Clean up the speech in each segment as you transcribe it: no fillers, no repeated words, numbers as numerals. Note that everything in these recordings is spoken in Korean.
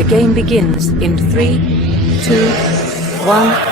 The game begins in 3, 2, 1.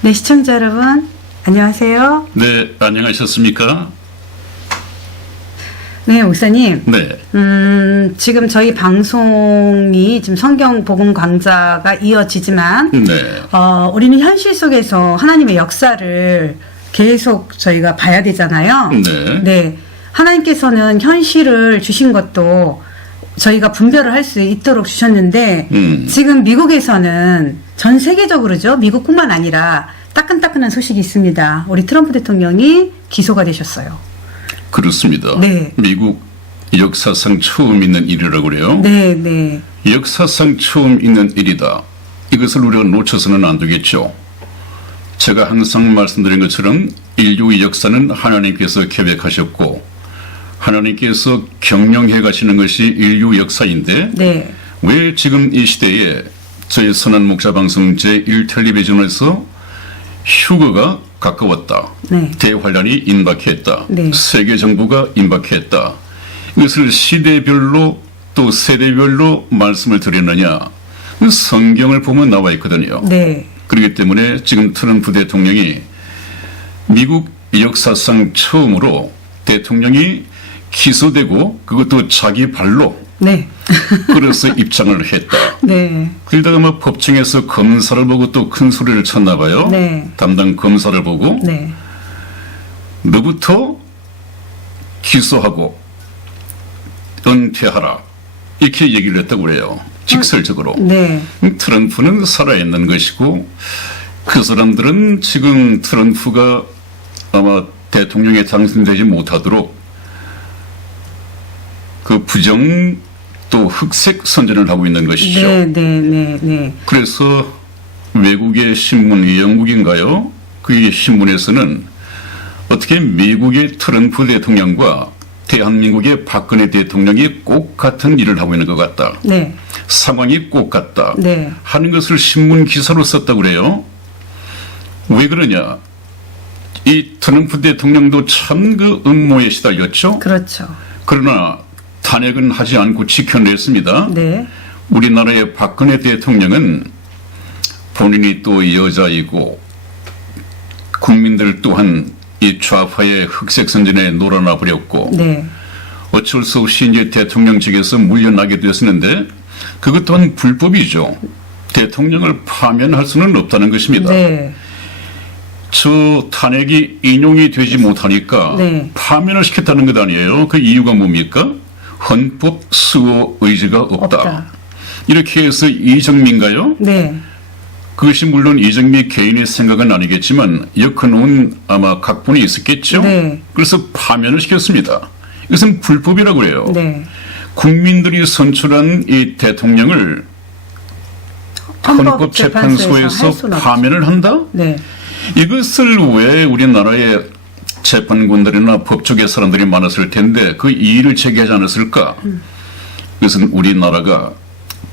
네, 시청자 여러분 안녕하세요. 네, 안녕하셨습니까? 네, 목사님. 네. 지금 저희 방송이 지금 성경 복음 강좌가 이어지지만 네. 우리는 현실 속에서 하나님의 역사를 계속 저희가 봐야 되잖아요. 네. 네. 하나님께서는 현실을 주신 것도 저희가 분별을 할 수 있도록 주셨는데 지금 미국에서는 전 세계적으로죠. 미국뿐만 아니라 따끈따끈한 소식이 있습니다. 우리 트럼프 대통령이 기소가 되셨어요. 그렇습니다. 네. 미국 역사상 처음 있는 일이라고 그래요. 네, 네. 역사상 처음 있는 일이다. 이것을 우리가 놓쳐서는 안 되겠죠. 제가 항상 말씀드린 것처럼 인류의 역사는 하나님께서 계획하셨고 하나님께서 경영해 가시는 것이 인류 역사인데 네. 왜 지금 이 시대에 저희 선한 목자 방송 제1텔레비전에서 휴거가 가까웠다. 네. 대환란이 임박했다. 네. 세계 정부가 임박했다. 이것을 시대별로 또 세대별로 말씀을 드렸느냐. 성경을 보면 나와 있거든요. 네. 그렇기 때문에 지금 트럼프 대통령이 미국 역사상 처음으로 대통령이 기소되고 그것도 자기 발로 네. 끌어서 입장을 했다. 네. 그러다가 뭐 법정에서 검사를 보고 또 큰 소리를 쳤나 봐요. 네. 담당 검사를 보고 네. 너부터 기소하고 은퇴하라 이렇게 얘기를 했다고 그래요. 직설적으로. 네. 트럼프는 살아있는 것이고 그 사람들은 지금 트럼프가 아마 대통령에 당선되지 못하도록 그 부정 또 흑색 선전을 하고 있는 것이죠. 네, 네, 네, 네. 그래서 외국의 신문, 영국인가요? 그 신문에서는 어떻게 미국의 트럼프 대통령과 대한민국의 박근혜 대통령이 꼭 같은 일을 하고 있는 것 같다. 네. 상황이 꼭 같다. 네. 하는 것을 신문 기사로 썼다고 그래요. 왜 그러냐? 이 트럼프 대통령도 참 그 음모에 시달렸죠. 그렇죠. 그러나 탄핵은 하지 않고 지켜냈습니다. 네. 우리나라의 박근혜 대통령은 본인이 또 여자이고 국민들 또한 이 좌파의 흑색 선전에 놀아나 버렸고 네. 어쩔 수 없이 이제 대통령직에서 물러나게 됐었는데 그것 또한 불법이죠. 대통령을 파면할 수는 없다는 것입니다. 네. 저 탄핵이 인용이 되지 못하니까 네. 파면을 시켰다는 것 아니에요. 그 이유가 뭡니까? 헌법 수호 의지가 없다. 이렇게 해서 이정민가요? 네. 그것이 물론 이정미 개인의 생각은 아니겠지만 엮어놓은 아마 각본이 있었겠죠. 네. 그래서 파면을 시켰습니다. 이것은 불법이라고 그래요. 네. 국민들이 선출한 이 대통령을 헌법재판소에서 파면을 한다? 네. 이것을 왜 우리나라의 재판관들이나 법조계 사람들이 많았을 텐데 그 이의를 제기하지 않았을까? 그것은 우리나라가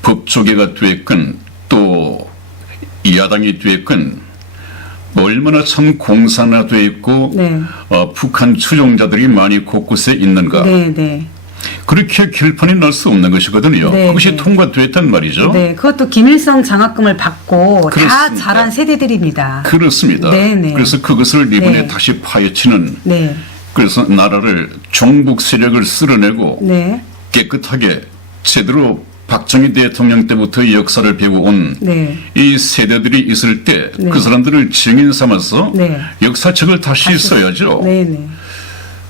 법조계가 됐건 또 야당이 됐건 얼마나 참 공산화되어 있고 네. 북한 추종자들이 많이 곳곳에 있는가. 네, 네. 그렇게 결판이 날 수 없는 것이거든요. 네, 그것이 네. 통과됐단 말이죠. 네, 그것도 김일성 장학금을 받고 다 그렇습니다. 자란 세대들입니다. 그렇습니다. 네, 네. 그래서 그것을 이번에 네. 다시 파헤치는 네, 그래서 나라를 종북 세력을 쓸어내고 네, 깨끗하게 제대로 박정희 대통령 때부터 이 역사를 배워온 네. 이 세대들이 있을 때 그 네. 사람들을 증인 삼아서 네. 역사책을 다시 써야죠. 네, 네.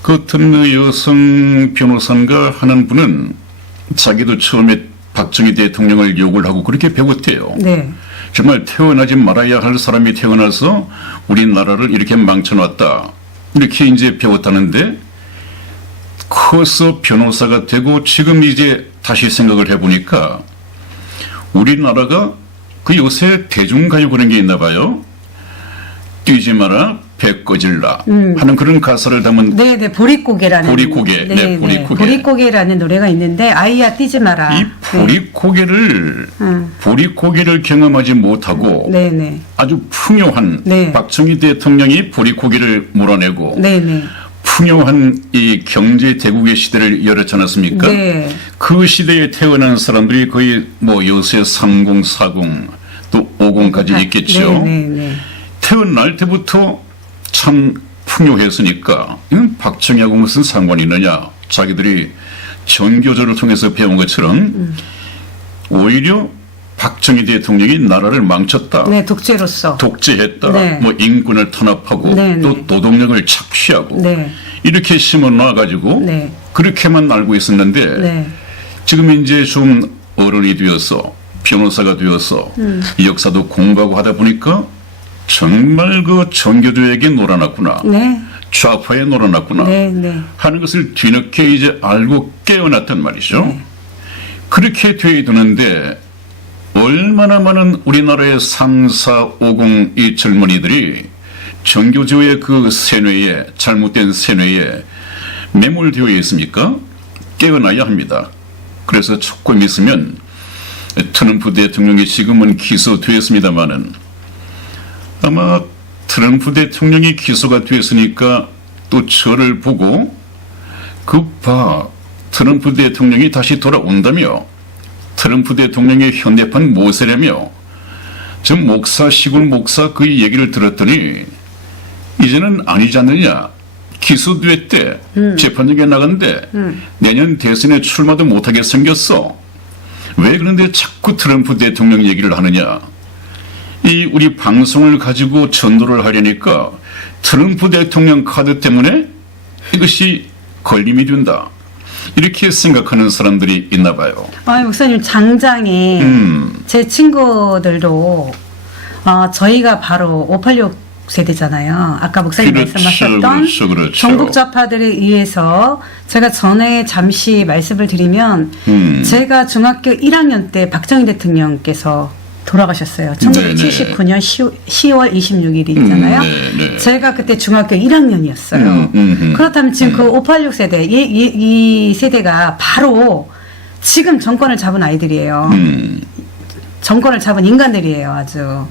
그 어떤 여성 변호사인가 하는 분은 자기도 처음에 박정희 대통령을 욕을 하고 그렇게 배웠대요. 네. 정말 태어나지 말아야 할 사람이 태어나서 우리나라를 이렇게 망쳐놨다. 이렇게 이제 배웠다는데 커서 변호사가 되고 지금 이제 다시 생각을 해보니까 우리나라가 그 요새 대중가요 그런 게 있나 봐요. 뛰지 마라 배 꺼질라 하는 그런 가사를 담은 네, 네, 보릿고개라는 보릿고개, 네, 보릿고개. 보릿고개라는 노래가 있는데 아이야 뛰지 마라. 이 보릿고개를 경험하지 못하고 네, 네, 아주 풍요한 네. 박정희 대통령이 보릿고개를 몰아내고 네, 네, 풍요한 이 경제 대국의 시대를 열었지 않았습니까? 네. 그 시대에 태어난 사람들이 거의 뭐 요새 30, 40, 또 50까지 있겠죠. 네, 네, 네. 태어날 때부터 참 풍요했으니까 이건 박정희하고 무슨 상관이 있느냐. 자기들이 전교조를 통해서 배운 것처럼 오히려 박정희 대통령이 나라를 망쳤다. 네, 독재로서. 독재했다. 네. 뭐 인권을 탄압하고 네, 또 네. 노동력을 착취하고 네. 이렇게 심어놔가지고 네. 그렇게만 알고 있었는데 네. 지금 이제 좀 어른이 되어서 변호사가 되어서 이 역사도 공부하고 하다 보니까 정말 그 전교조에게 놀아났구나. 네. 좌파에 놀아났구나. 네, 네. 하는 것을 뒤늦게 이제 알고 깨어났단 말이죠. 네. 그렇게 되어 있는데 얼마나 많은 우리나라의 3, 4, 50 이 젊은이들이 정교조의 그 세뇌에 잘못된 세뇌에 매몰되어 있습니까? 깨어나야 합니다. 그래서 조금 있으면 트럼프 대통령이 지금은 기소되었습니다마는 아마 트럼프 대통령이 기소가 됐으니까 또 저를 보고 트럼프 대통령이 다시 돌아온다며 트럼프 대통령의 현대판 모세라며 저 목사 시골 목사 그 얘기를 들었더니 이제는 아니지 않느냐. 기소됐대. 재판정에 나간대. 내년 대선에 출마도 못하게 생겼어. 왜 그런데 자꾸 트럼프 대통령 얘기를 하느냐. 이 우리 방송을 가지고 전도를 하려니까 트럼프 대통령 카드 때문에 이것이 걸림이 된다. 이렇게 생각하는 사람들이 있나 봐요. 목사님 장장에 제 친구들도 저희가 바로 586 세대잖아요. 아까 목사님 말씀하셨던 그렇죠. 정북좌파들에 의해서 제가 전에 잠시 말씀을 드리면 제가 중학교 1학년 때 박정희 대통령께서 돌아가셨어요. 1979년 10월 26일이 있잖아요. 네. 제가 그때 중학교 1학년이었어요. 그렇다면 지금 그 586 세대, 이 세대가 바로 지금 정권을 잡은 아이들이에요. 정권을 잡은 인간들이에요, 아주.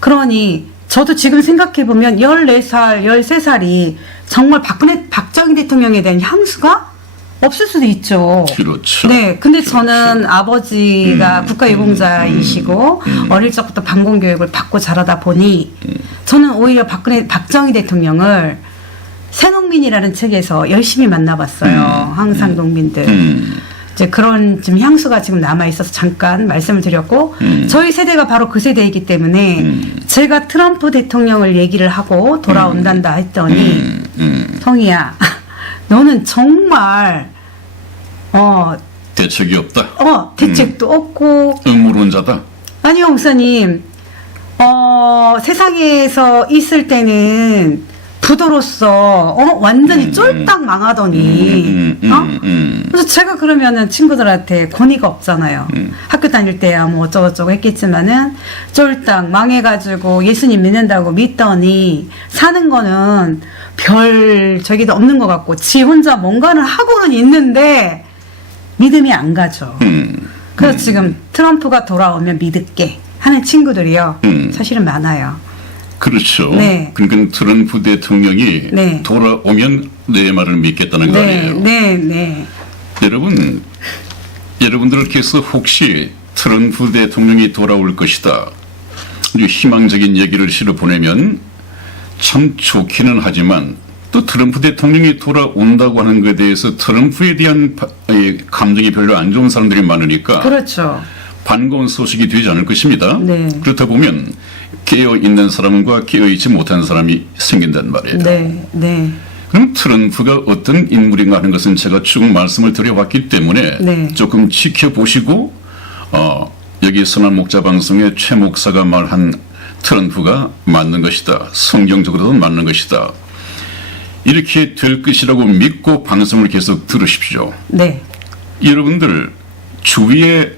그러니 저도 지금 생각해보면 14살, 13살이 정말 박정희 대통령에 대한 향수가 없을 수도 있죠. 그렇죠. 네, 근데 저는 아버지가 국가유공자이시고 어릴 적부터 반공교육을 받고 자라다 보니 저는 오히려 박정희 대통령을 새농민이라는 책에서 열심히 만나봤어요. 항상 농민들. 이제 그런 좀 향수가 지금 남아 있어서 잠깐 말씀을 드렸고 저희 세대가 바로 그 세대이기 때문에 제가 트럼프 대통령을 얘기를 하고 돌아온단다 했더니 성희야 너는 정말 대책이 없다. 대책도 없고 음모론자다. 아니요 목사님 세상에서 있을 때는 부도로서 완전히 쫄딱 망하더니 그래서 제가 그러면은 친구들한테 권위가 없잖아요. 학교 다닐 때야 뭐 어쩌고저쩌고 했겠지만은 쫄딱 망해가지고 예수님 믿는다고 믿더니 사는 거는 별 저기도 없는 것 같고 지 혼자 뭔가는 하고는 있는데 믿음이 안 가죠. 그래서 지금 트럼프가 돌아오면 믿을게 하는 친구들이요. 사실은 많아요. 그렇죠. 네. 그러니까 트럼프 대통령이 네. 돌아오면 내 말을 믿겠다는 거 네, 아니에요. 네, 네. 여러분들께서 혹시 트럼프 대통령이 돌아올 것이다, 아주 희망적인 얘기를 실어 보내면 참 좋기는 하지만 또 트럼프 대통령이 돌아온다고 하는 것에 대해서 트럼프에 대한 감정이 별로 안 좋은 사람들이 많으니까 그렇죠. 반가운 소식이 되지 않을 것입니다. 네. 그렇다 보면 깨어있는 사람과 깨어있지 못한 사람이 생긴단 말이에요. 네, 네. 그럼 트럼프가 어떤 인물인가 하는 것은 제가 쭉 말씀을 드려왔기 때문에 네. 조금 지켜보시고 여기 선한 목자 방송의 최 목사가 말한 트럼프가 맞는 것이다, 성경적으로도 맞는 것이다, 이렇게 될 것이라고 믿고 방송을 계속 들으십시오. 네. 여러분들 주위에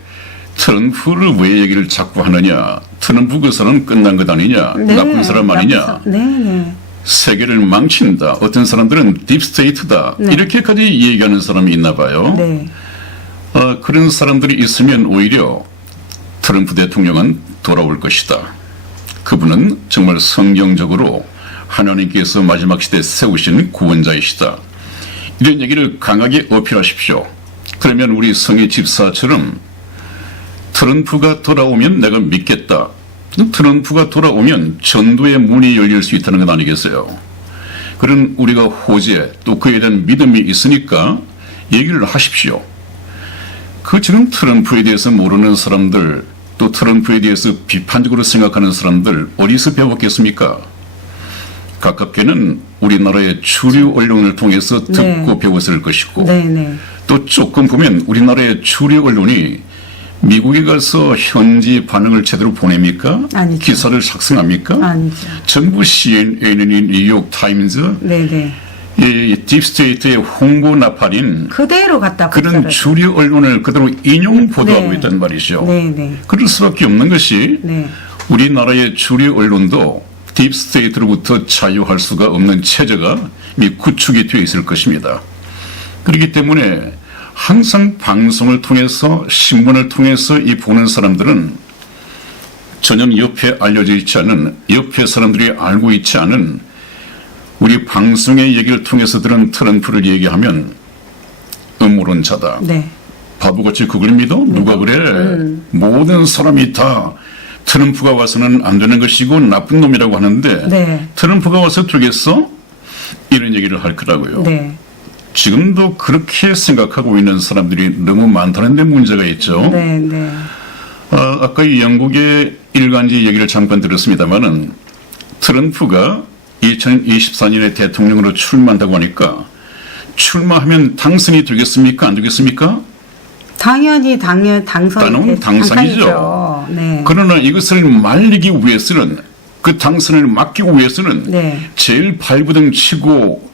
트럼프를 왜 얘기를 자꾸 하느냐, 트럼프 그 사람 끝난 것 아니냐, 네. 나쁜 사람 아니냐, 네, 네. 세계를 망친다, 어떤 사람들은 딥스테이트다, 네. 이렇게까지 얘기하는 사람이 있나 봐요. 네. 그런 사람들이 있으면 오히려 트럼프 대통령은 돌아올 것이다. 그분은 정말 성경적으로 하나님께서 마지막 시대에 세우신 구원자이시다, 이런 얘기를 강하게 어필하십시오. 그러면 우리 성의 집사처럼 트럼프가 돌아오면 내가 믿겠다, 트럼프가 돌아오면 전도의 문이 열릴 수 있다는 것 아니겠어요? 그런 우리가 호재 또 그에 대한 믿음이 있으니까 얘기를 하십시오. 그 지금 트럼프에 대해서 모르는 사람들, 또 트럼프에 대해서 비판적으로 생각하는 사람들 어디서 배웠겠습니까? 가깝게는 우리나라의 주류 언론을 통해서 듣고 네. 배웠을 것이고, 네, 네. 또 조금 보면 우리나라의 주류 언론이 미국에 가서 현지 반응을 제대로 보냅니까? 아니죠. 기사를 작성합니까? 아니죠. 전부 CNN이 뉴욕 타임즈, 네, 네. 이 딥스테이트의 홍보 나팔인 그대로 갖다 그런 붙여요. 주류 언론을 그대로 인용 보도하고 네. 있단 말이죠. 네, 네. 그럴 수밖에 없는 것이 네. 우리나라의 주류 언론도 딥스테이트로부터 자유할 수가 없는 체제가 이미 구축이 되어 있을 것입니다. 그렇기 때문에 항상 방송을 통해서 신문을 통해서 이 보는 사람들은 전혀 옆에 알려져 있지 않은, 옆에 사람들이 알고 있지 않은 우리 방송의 얘기를 통해서 들은 트럼프를 얘기하면 음모론자다, 네. 바보같이 그걸 믿어? 누가 그래? 모든 사람이 다 트럼프가 와서는 안 되는 것이고 나쁜 놈이라고 하는데 네. 트럼프가 와서 되겠어? 이런 얘기를 할 거라고요. 네. 지금도 그렇게 생각하고 있는 사람들이 너무 많다는 데 문제가 있죠. 네, 네. 아까 이 영국의 일간지 얘기를 잠깐 들었습니다마는 트럼프가 2024년에 대통령으로 출마한다고 하니까 출마하면 당선이 되겠습니까? 안 되겠습니까? 당연히 당선이 당선이죠. 네. 그러나 이것을 말리기 위해서는, 그 당선을 막기 위해서는 네. 제일 발부둥 치고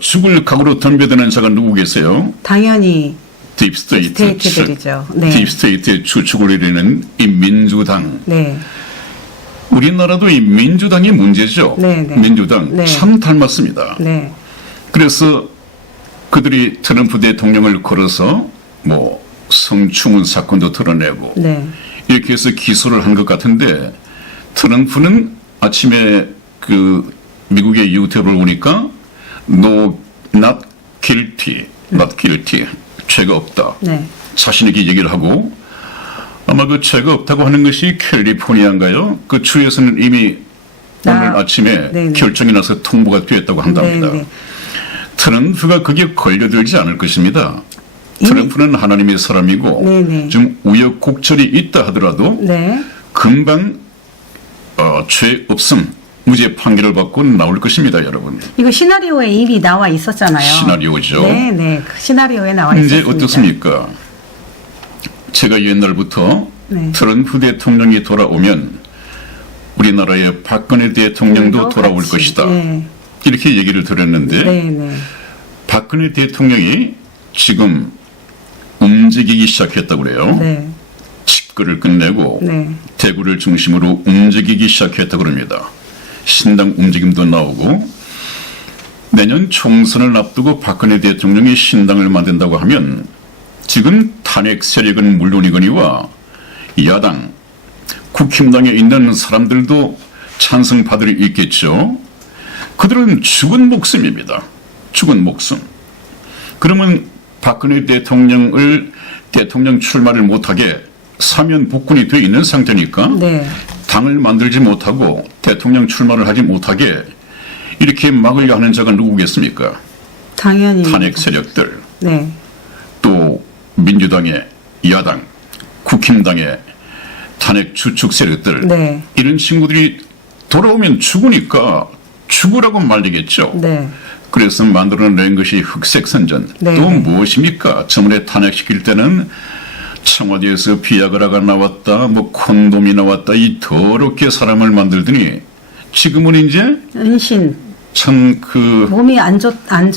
죽을 각오로 덤벼드는 자가 누구 계세요? 당연히 딥스테이트 딥스테이트들이죠. 네. 딥스테이트의 주축을 이루는 이 민주당. 네. 우리나라도 이 민주당이 문제죠. 네, 네. 민주당 네. 참 닮았습니다. 네. 그래서 그들이 트럼프 대통령을 걸어서 뭐 성추문 사건도 드러내고 네. 이렇게 해서 기소를 한 것 같은데, 트럼프는 아침에 그 미국의 유튜브를 보니까 No, not guilty, not guilty, 죄가 없다, 네. 자신 있게 얘기를 하고, 아마 그 죄가 없다고 하는 것이 캘리포니아인가요? 그 주에서는 이미 오늘 아침에 네네. 결정이 나서 통보가 되었다고 한답니다. 네네. 트럼프가 그게 걸려들지 않을 것입니다. 트럼프는 하나님의 사람이고 네네. 좀 우여곡절이 있다 하더라도 네. 금방 죄 없음, 무죄 판결을 받고 나올 것입니다, 여러분. 이거 시나리오에 이미 나와 있었잖아요. 시나리오죠. 네, 네. 그 시나리오에 나와 있었습니다. 이제 어떻습니까? 제가 옛날부터 네. 트럼프 대통령이 돌아오면 우리나라의 박근혜 대통령도 돌아올 같이. 것이다, 네. 이렇게 얘기를 드렸는데, 네, 네. 박근혜 대통령이 지금 움직이기 시작했다고 그래요. 네. 집거를 끝내고 네. 대구를 중심으로 움직이기 시작했다고 합니다. 신당 움직임도 나오고, 내년 총선을 앞두고 박근혜 대통령이 신당을 만든다고 하면 지금 탄핵 세력은 물론이거니와 야당, 국힘당에 있는 사람들도 찬성파들이 있겠죠. 그들은 죽은 목숨입니다. 죽은 목숨. 그러면 박근혜 대통령을 대통령 출마를 못하게 사면 복군이 되어 있는 상태니까 네. 당을 만들지 못하고 대통령 출마를 하지 못하게 이렇게 막으려 하는 자가 누구겠습니까? 당연히. 탄핵 세력들, 네. 또 민주당의 야당, 국힘당의 탄핵 주축 세력들, 네. 이런 친구들이 돌아오면 죽으니까 죽으라고 말리겠죠. 네. 그래서 만들어낸 것이 흑색선전. 네. 또 무엇입니까? 저번에 탄핵시킬 때는 청와대에서 비아그라가 나왔다, 뭐 콘돔이 나왔다, 이 더럽게 사람을 만들더니 지금은 이제 은신. 참 그 몸이 안 좋고.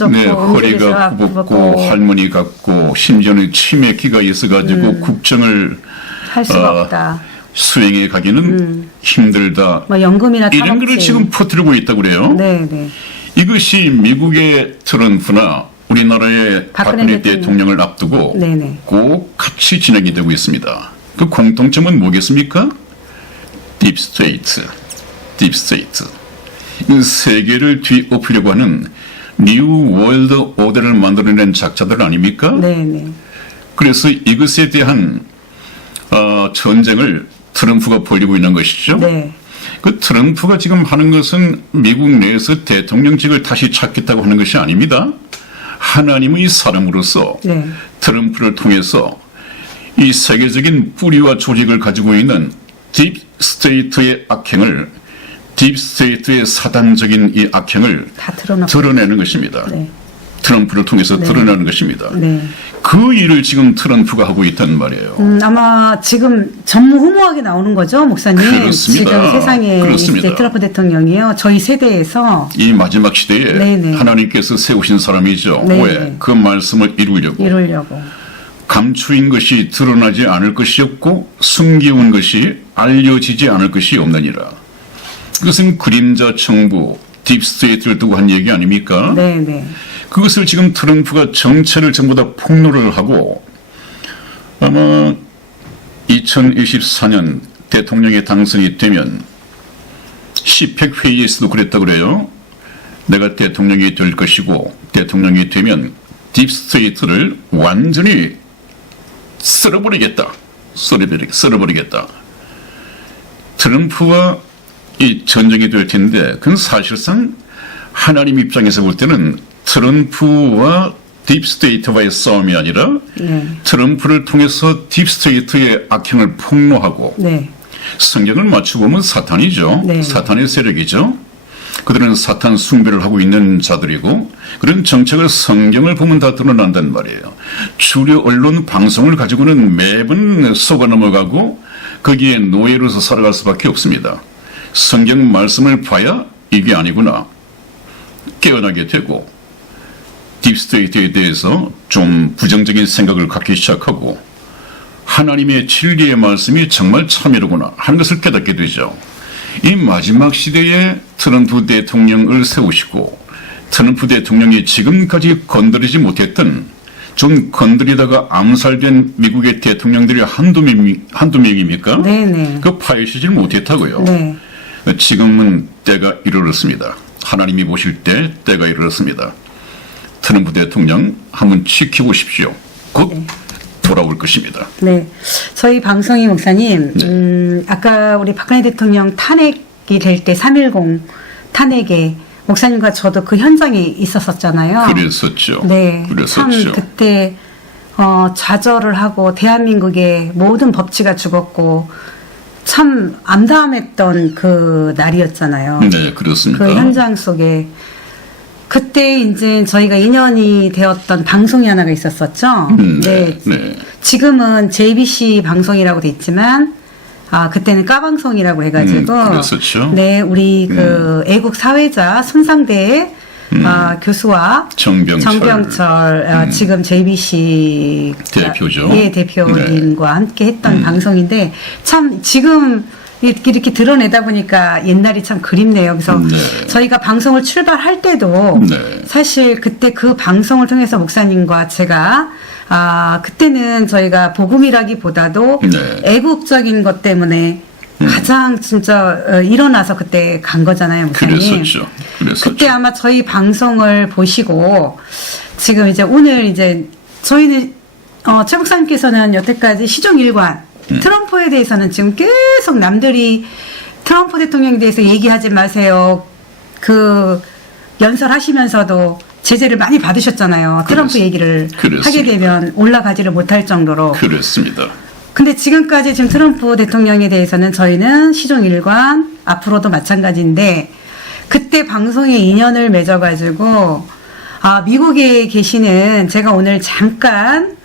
네, 허리가 굽었고 할머니 같고 심지어는 치매기가 있어가지고 국정을 할 수가 없다. 수행해 가기는 힘들다. 뭐 연금이나 이런 탈옥지. 거를 지금 퍼뜨리고 있다고 그래요. 네, 네. 이것이 미국의 트럼프나 우리나라의 박근혜 대통령을 앞두고 네네. 꼭 같이 진행이 되고 있습니다. 그 공통점은 뭐겠습니까? 딥스테이트. 딥스테이트. 이 세계를 뒤엎으려고 하는 뉴 월드 오더를 만들어낸 작자들 아닙니까? 네네. 그래서 이것에 대한 전쟁을 트럼프가 벌이고 있는 것이죠. 네. 그 트럼프가 지금 하는 것은 미국 내에서 대통령직을 다시 찾겠다고 하는 것이 아닙니다. 하나님의 사람으로서 네. 트럼프를 통해서 이 세계적인 뿌리와 조직을 가지고 있는 딥스테이트의 악행을, 딥스테이트의 사단적인 이 악행을 다 드러나고. 드러내는 것입니다. 네. 트럼프를 통해서 드러내는 것입니다. 네. 그 일을 지금 트럼프가 하고 있단 말이에요. 아마 지금 전무후무하게 나오는 거죠, 목사님. 그렇습니다. 지금 세상에 그렇습니다. 이제 트럼프 대통령이요. 저희 세대에서 이 마지막 시대에 네네. 하나님께서 세우신 사람이죠. 네네. 왜? 그 말씀을 이루려고. 이루려고. 감추인 것이 드러나지 않을 것이 없고 숨기운 것이 알려지지 않을 것이 없느니라. 그것은 그림자 정부, 딥스테이트를 두고 한 얘기 아닙니까? 네네. 그것을 지금 트럼프가 정체를 전부 다 폭로를 하고 아마 2024년 대통령에 당선이 되면 시펙 회의에서도 그랬다고 그래요. 내가 대통령이 될 것이고 대통령이 되면 딥스테이트를 완전히 썰어버리겠다. 썰어버리겠다. 트럼프와 이 전쟁이 될 텐데 그건 사실상 하나님 입장에서 볼 때는 트럼프와 딥스테이트와의 싸움이 아니라 네. 트럼프를 통해서 딥스테이트의 악행을 폭로하고 네. 성경을 맞춰보면 사탄이죠. 네. 사탄의 세력이죠. 그들은 사탄 숭배를 하고 있는 자들이고 그런 정책을 성경을 보면 다 드러난단 말이에요. 주류 언론 방송을 가지고는 매번 속아 넘어가고 거기에 노예로서 살아갈 수밖에 없습니다. 성경 말씀을 봐야 이게 아니구나 깨어나게 되고 딥스테이트에 대해서 좀 부정적인 생각을 갖기 시작하고 하나님의 진리의 말씀이 정말 참이로구나 하는 것을 깨닫게 되죠. 이 마지막 시대에 트럼프 대통령을 세우시고 트럼프 대통령이 지금까지 건드리지 못했던 좀 건드리다가 암살된 미국의 대통령들이 한두 명입니까? 네네. 그 파헤치지 못했다고요. 네. 지금은 때가 이르렀습니다. 하나님이 보실 때 때가 이르렀습니다. 트럼프 대통령 한번 지켜보십시오. 곧 돌아올 것입니다. 네. 저희 방송이 목사님, 아까 우리 박근혜 대통령 탄핵이 될 때 3.10 탄핵에 목사님과 저도 그 현장에 있었었잖아요. 그랬었죠. 네. 그랬었죠. 참 그때 좌절을 하고 대한민국의 모든 법치가 죽었고 참 암담했던 그 날이었잖아요. 네, 그렇습니다. 그 현장 속에 그때 이제 저희가 인연이 되었던 방송이 하나가 있었었죠. 네, 네. 지금은 JBC 방송이라고 돼 있지만 그때는 까방송이라고 해가지고 그랬었죠. 네, 우리 그 애국 사회자 손상대의 교수와 정병철 지금 JBC 대표죠. 예, 대표님과 함께 했던 방송인데 참 지금 이렇게 드러내다 보니까 옛날이 참 그립네요. 그래서 네. 저희가 방송을 출발할 때도 네. 사실 그때 그 방송을 통해서 목사님과 제가 그때는 저희가 복음이라기보다도 네. 애국적인 것 때문에 가장 진짜 일어나서 그때 간 거잖아요, 목사님. 그랬었죠. 그때 아마 저희 방송을 보시고 지금 이제 오늘 이제 저희는 최 목사님께서는 여태까지 시종일관 트럼프에 대해서는 지금 계속 남들이 트럼프 대통령에 대해서 얘기하지 마세요. 그 연설하시면서도 제재를 많이 받으셨잖아요. 트럼프 얘기를 그렇습니다. 하게 되면 올라가지를 못할 정도로. 그렇습니다. 근데 지금까지 지금 트럼프 대통령에 대해서는 저희는 시종일관 앞으로도 마찬가지인데 그때 방송에 인연을 맺어가지고 미국에 계시는 제가 오늘 잠깐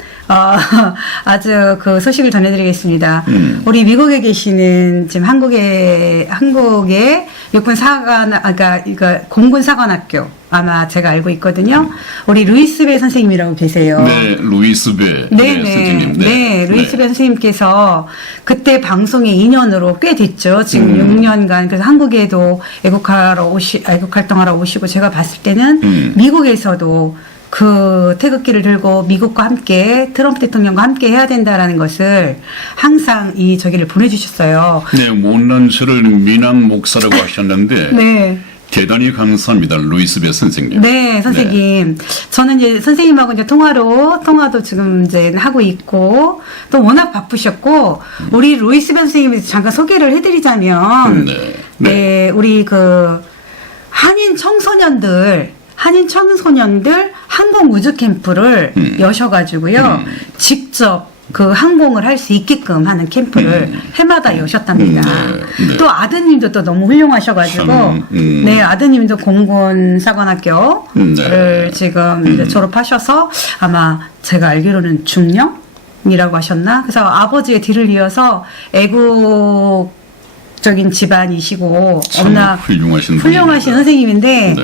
아주 그 소식을 전해드리겠습니다. 우리 미국에 계시는 지금 한국의 육군 사관 그러니까 공군 사관학교 아마 제가 알고 있거든요. 우리 루이스 배 선생님이라고 계세요. 네, 루이스 배 선생님. 네, 루이스 배 선생님께서 그때 방송의 인연으로 꽤 됐죠. 지금 6년간 그래서 한국에도 애국 활동하러 오시고 제가 봤을 때는 미국에서도 그 태극기를 들고 미국과 함께 트럼프 대통령과 함께 해야 된다라는 것을 항상 이 저기를 보내주셨어요. 네, 못난 저를 미남 목사라고 하셨는데 네. 대단히 감사합니다, 루이스 배 선생님. 네, 선생님. 저는 이제 선생님하고 이제 통화도 지금 이제 하고 있고, 또 워낙 바쁘셨고, 우리 루이스 배 선생님에 잠깐 소개를 해드리자면, 네, 우리 그, 한인 청소년들 항공 우주 캠프를 여셔가지고요, 직접 그 항공을 할 수 있게끔 하는 캠프를 해마다 여셨답니다. 네. 또 아드님도 또 너무 훌륭하셔가지고, 네, 아드님도 공군 사관학교를 지금 이제 졸업하셔서 아마 제가 알기로는 중령이라고 하셨나? 그래서 아버지의 뒤를 이어서 애국적인 집안이시고 워낙 훌륭하신 선생님인데 네.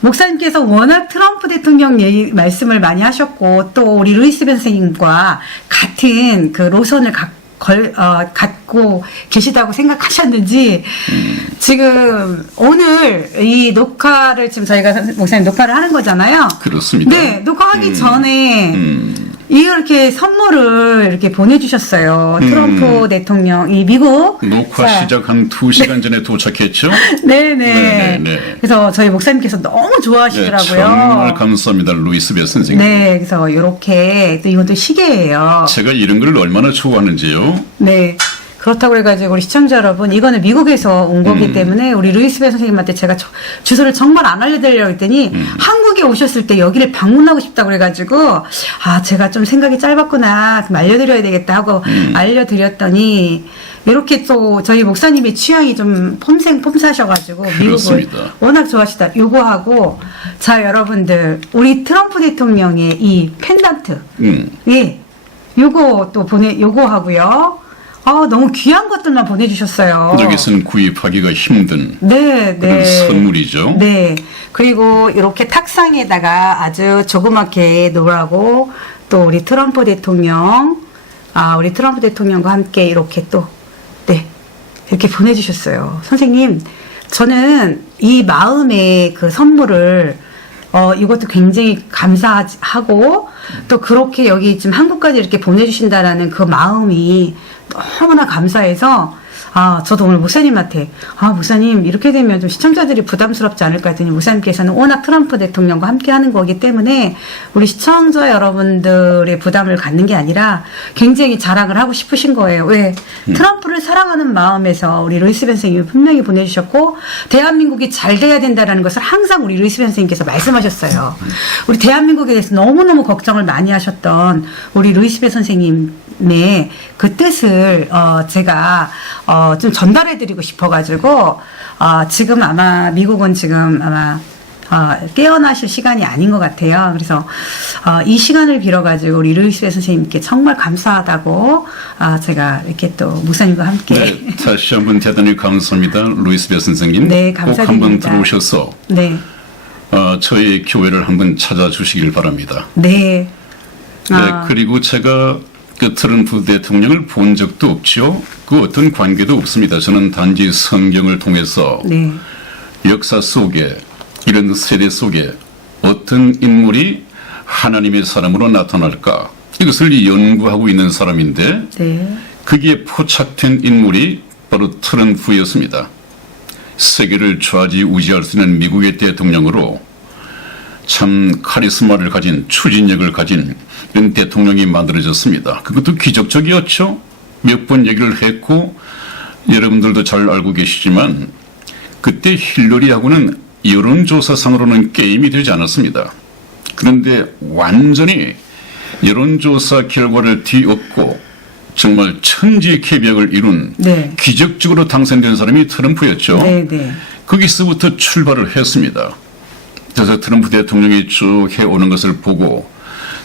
목사님께서 워낙 트럼프 대통령 말씀을 많이 하셨고 또 우리 루이스 배 선생님과 같은 그 노선을 갖고 계시다고 생각하셨는지 지금 오늘 이 녹화를 지금 저희가 목사님 녹화를 하는 거잖아요. 그렇습니다. 네, 녹화하기 전에 이렇게 선물을 이렇게 보내주셨어요. 트럼프 대통령, 이 미국. 녹화 시작 한 2시간 전에 도착했죠? 네네. 네. 그래서 저희 목사님께서 너무 좋아하시더라고요. 네, 정말 감사합니다, 루이스 배 선생님. 네, 그래서 이렇게 또 이것도 시계예요. 제가 이런 걸 얼마나 좋아하는지요? 네. 그렇다고 해가지고 우리 시청자 여러분 이거는 미국에서 온 거기 때문에 우리 루이스 배 선생님한테 제가 주소를 정말 안 알려드리려고 했더니 한국에 오셨을 때 여기를 방문하고 싶다고 그래가지고 제가 좀 생각이 짧았구나 그럼 알려드려야 되겠다 하고 알려드렸더니 이렇게 또 저희 목사님의 취향이 좀 폼사셔가지고 미국을 워낙 좋아하시다. 요거하고 자 여러분들 우리 트럼프 대통령의 이 펜던트 예 요거 또 요거 하고요. 너무 귀한 것들만 보내주셨어요. 여기서는 구입하기가 힘든 그런 선물이죠. 네. 그리고 이렇게 탁상에다가 아주 조그맣게 놓으라고 또 우리 트럼프 대통령과 함께 이렇게 또, 네. 이렇게 보내주셨어요. 선생님, 저는 이 마음의 그 선물을 이것도 굉장히 감사하고 또 그렇게 여기 지금 한국까지 이렇게 보내주신다라는 그 마음이 너무나 감사해서 저도 오늘 목사님한테 목사님 이렇게 되면 좀 시청자들이 부담스럽지 않을까 했더니 목사님께서는 워낙 트럼프 대통령과 함께 하는 거기 때문에 우리 시청자 여러분들의 부담을 갖는 게 아니라 굉장히 자랑을 하고 싶으신 거예요. 왜? 트럼프를 사랑하는 마음에서 우리 루이스 배 선생님이 분명히 보내주셨고 대한민국이 잘 돼야 된다는 것을 항상 우리 루이스 배 선생님께서 말씀하셨어요. 우리 대한민국에 대해서 너무너무 걱정을 많이 하셨던 우리 루이스 배 선생님의 그 뜻을 제가 좀 전달해드리고 싶어가지고 지금 아마 미국은 지금 아마 깨어나실 시간이 아닌 것 같아요. 그래서 이 시간을 빌어가지고 우리 루이스 선생님께 정말 감사하다고 제가 이렇게 또 목사님과 함께 네, 다시 한번 대단히 감사합니다, 루이스 배 선생님. 네, 감사드립니다. 꼭 한번 들어오셔서 네. 저희 교회를 한번 찾아주시길 바랍니다. 네. 네, 그리고 제가 그 트럼프 대통령을 본 적도 없죠. 그 어떤 관계도 없습니다. 저는 단지 성경을 통해서 네. 역사 속에 이런 세대 속에 어떤 인물이 하나님의 사람으로 나타날까 이것을 연구하고 있는 사람인데 네. 거기에 포착된 인물이 바로 트럼프였습니다. 세계를 좌지우지할 수 있는 미국의 대통령으로 참 카리스마를 가진 추진력을 가진 이런 대통령이 만들어졌습니다. 그것도 기적적이었죠. 몇 번 얘기를 했고 여러분들도 잘 알고 계시지만 그때 힐러리하고는 여론조사상으로는 게임이 되지 않았습니다. 그런데 완전히 여론조사 결과를 뒤엎고 정말 천지개벽을 이룬 네. 기적적으로 당선된 사람이 트럼프였죠. 네, 네. 거기서부터 출발을 했습니다. 그래서 트럼프 대통령이 쭉 해오는 것을 보고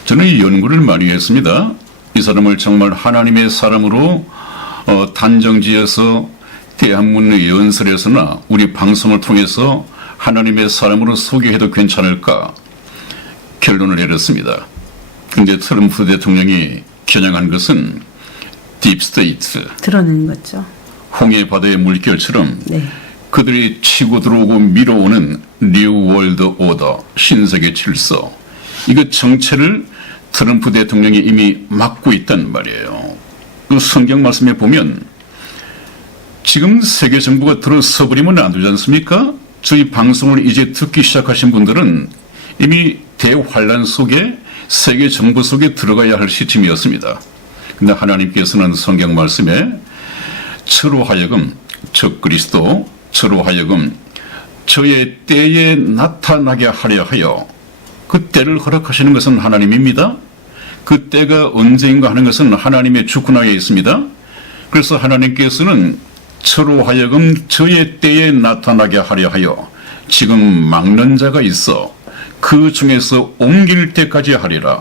저는 연구를 많이 했습니다. 이 사람을 정말 하나님의 사람으로 단정지어서 대한문의 연설에서나 우리 방송을 통해서 하나님의 사람으로 소개해도 괜찮을까 결론을 내렸습니다. 그런데 트럼프 대통령이 겨냥한 것은 딥스테이트, 드러낸 거죠. 홍해 바다의 물결처럼 네. 그들이 치고 들어오고 밀어오는 뉴 월드 오더, 신세계 질서, 이거 정체를 트럼프 대통령이 이미 막고 있단 말이에요. 그 성경 말씀에 보면 지금 세계 정부가 들어서 버리면 안 되지 않습니까? 저희 방송을 이제 듣기 시작하신 분들은 이미 대환란 속에 세계 정부 속에 들어가야 할 시점이었습니다. 근데 하나님께서는 성경 말씀에 저로 하여금 적 그리스도 저로 하여금 저의 때에 나타나게 하려 하여 그 때를 허락하시는 것은 하나님입니다. 그 때가 언제인가 하는 것은 하나님의 주권하에 있습니다. 그래서 하나님께서는 저로 하여금 저의 때에 나타나게 하려 하여 지금 막는 자가 있어 그 중에서 옮길 때까지 하리라.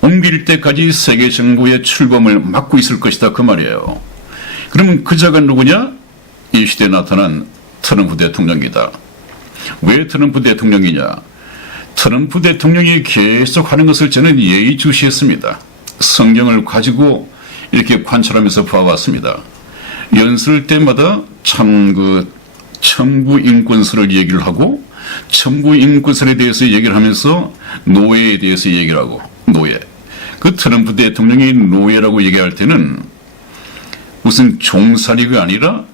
옮길 때까지 세계 정부의 출범을 막고 있을 것이다 그 말이에요. 그러면 그 자가 누구냐? 이 시대에 나타난 트럼프 대통령이다. 왜 트럼프 대통령이냐? 트럼프 대통령이 계속 하는 것을 저는 예의주시했습니다. 성경을 가지고 이렇게 관찰하면서 봐왔습니다. 연설 때마다 참 그 천부인권설을 얘기를 하고 천부인권설에 대해서 얘기를 하면서 노예에 대해서 얘기를 하고 노예. 그 트럼프 대통령이 노예라고 얘기할 때는 무슨 종살이가 아니라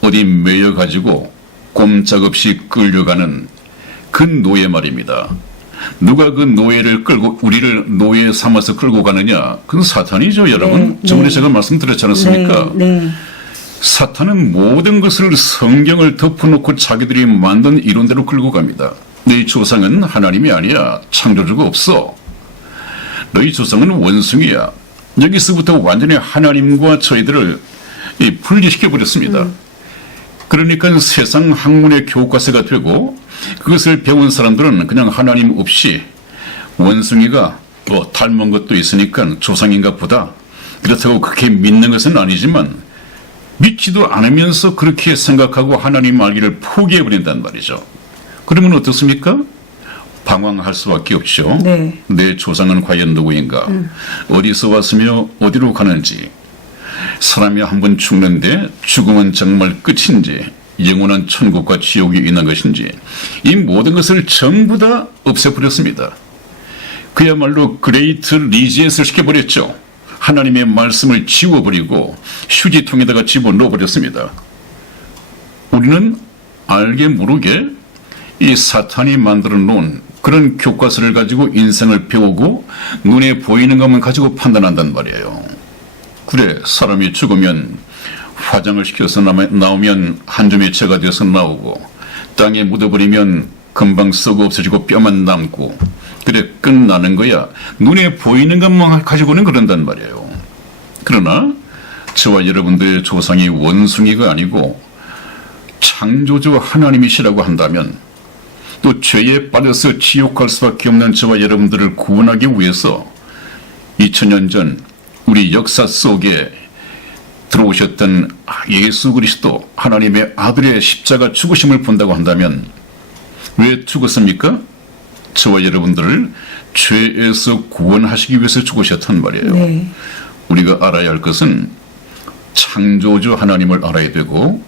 어디 매여가지고 꼼짝없이 끌려가는 그 노예 말입니다. 누가 그 노예를 끌고 우리를 노예 삼아서 끌고 가느냐? 그건 사탄이죠, 여러분. 네, 저번에 네. 제가 말씀드렸지 않았습니까? 네, 네. 사탄은 모든 것을 성경을 덮어놓고 자기들이 만든 이론대로 끌고 갑니다. 네 조상은 하나님이 아니야. 창조주가 없어. 너희 조상은 원숭이야. 여기서부터 완전히 하나님과 저희들을 분리시켜버렸습니다. 그러니까 세상 학문의 교과서가 되고 그것을 배운 사람들은 그냥 하나님 없이 원숭이가 뭐 닮은 것도 있으니까 조상인가 보다. 그렇다고 그렇게 믿는 것은 아니지만 믿지도 않으면서 그렇게 생각하고 하나님 알기를 포기해버린단 말이죠. 그러면 어떻습니까? 방황할 수밖에 없죠. 네. 내 조상은 과연 누구인가? 어디서 왔으며 어디로 가는지. 사람이 한 번 죽는데 죽음은 정말 끝인지 영원한 천국과 지옥이 있는 것인지 이 모든 것을 전부 다 없애버렸습니다. 그야말로 그레이트 리셋을 시켜버렸죠. 하나님의 말씀을 지워버리고 휴지통에다가 집어넣어버렸습니다. 우리는 알게 모르게 이 사탄이 만들어 놓은 그런 교과서를 가지고 인생을 배우고 눈에 보이는 것만 가지고 판단한단 말이에요. 그래, 사람이 죽으면 화장을 시켜서 나오면 한 줌의 채가 되어서 나오고 땅에 묻어버리면 금방 썩어 없어지고 뼈만 남고 그래 끝나는 거야. 눈에 보이는 것만 가지고는 그런단 말이에요. 그러나 저와 여러분들의 조상이 원숭이가 아니고 창조주 하나님이시라고 한다면 또 죄에 빠져서 지옥 갈 수밖에 없는 저와 여러분들을 구원하기 위해서 2000년 전 우리 역사 속에 들어오셨던 예수 그리스도 하나님의 아들의 십자가 죽으심을 본다고 한다면 왜 죽었습니까? 저와 여러분들을 죄에서 구원하시기 위해서 죽으셨단 말이에요. 네. 우리가 알아야 할 것은 창조주 하나님을 알아야 되고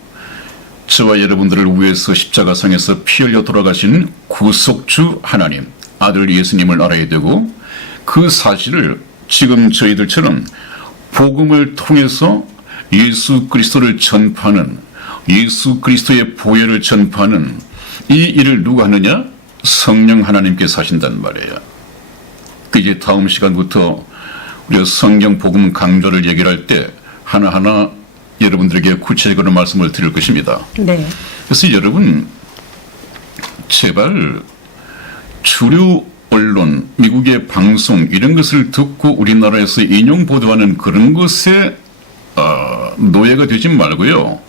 저와 여러분들을 위해서 십자가상에서 피 흘려 돌아가신 구속주 하나님, 아들 예수님을 알아야 되고 그 사실을 지금 저희들처럼 복음을 통해서 예수 그리스도를 전파하는, 예수 그리스도의 보혈을 전파하는 이 일을 누가 하느냐? 성령 하나님께서 하신단 말이에요. 그 이제 다음 시간부터 우리가 성경 복음 강조를 얘기할 때 하나하나 여러분들에게 구체적으로 말씀을 드릴 것입니다. 네. 그래서 여러분 제발 주류 언론, 미국의 방송 이런 것을 듣고 우리나라에서 인용 보도하는 그런 것에 노예가 되지 말고요.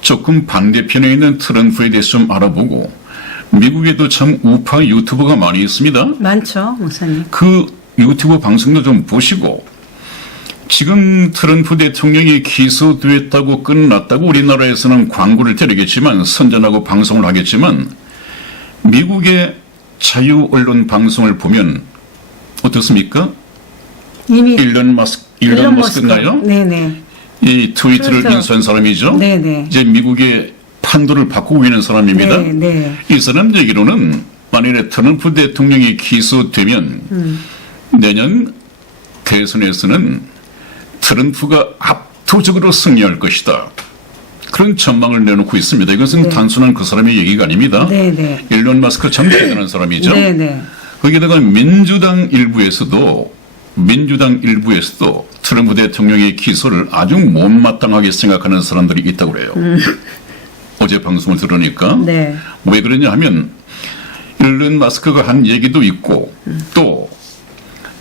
조금 반대편에 있는 트럼프에 대해서 좀 알아보고 미국에도 참 우파 유튜버가 많이 있습니다. 많죠, 목사님. 그 유튜브 방송도 좀 보시고 지금 트럼프 대통령이 기소됐다고 끝났다고 우리나라에서는 광고를 때리겠지만 선전하고 방송을 하겠지만 미국의 자유 언론 방송을 보면 어떻습니까? 이미 일론 머스크인가요? 네네. 이 트위터를 그렇죠. 인수한 사람이죠. 네네. 이제 미국의 판도를 바꾸고 있는 사람입니다. 네. 이 사람 얘기로는 만일에 트럼프 대통령이 기소되면 내년 대선에서는 트럼프가 압도적으로 승리할 것이다. 그런 전망을 내놓고 있습니다. 이것은 네. 단순한 그 사람의 얘기가 아닙니다. 네네. 일론 머스크 참 대단한 사람이죠. 네네. 거기다가 민주당 일부에서도 트럼프 대통령의 기소를 아주 못마땅하게 생각하는 사람들이 있다고 그래요. 어제 방송을 들으니까 네. 왜 그러냐 하면 일론 머스크가 한 얘기도 있고 또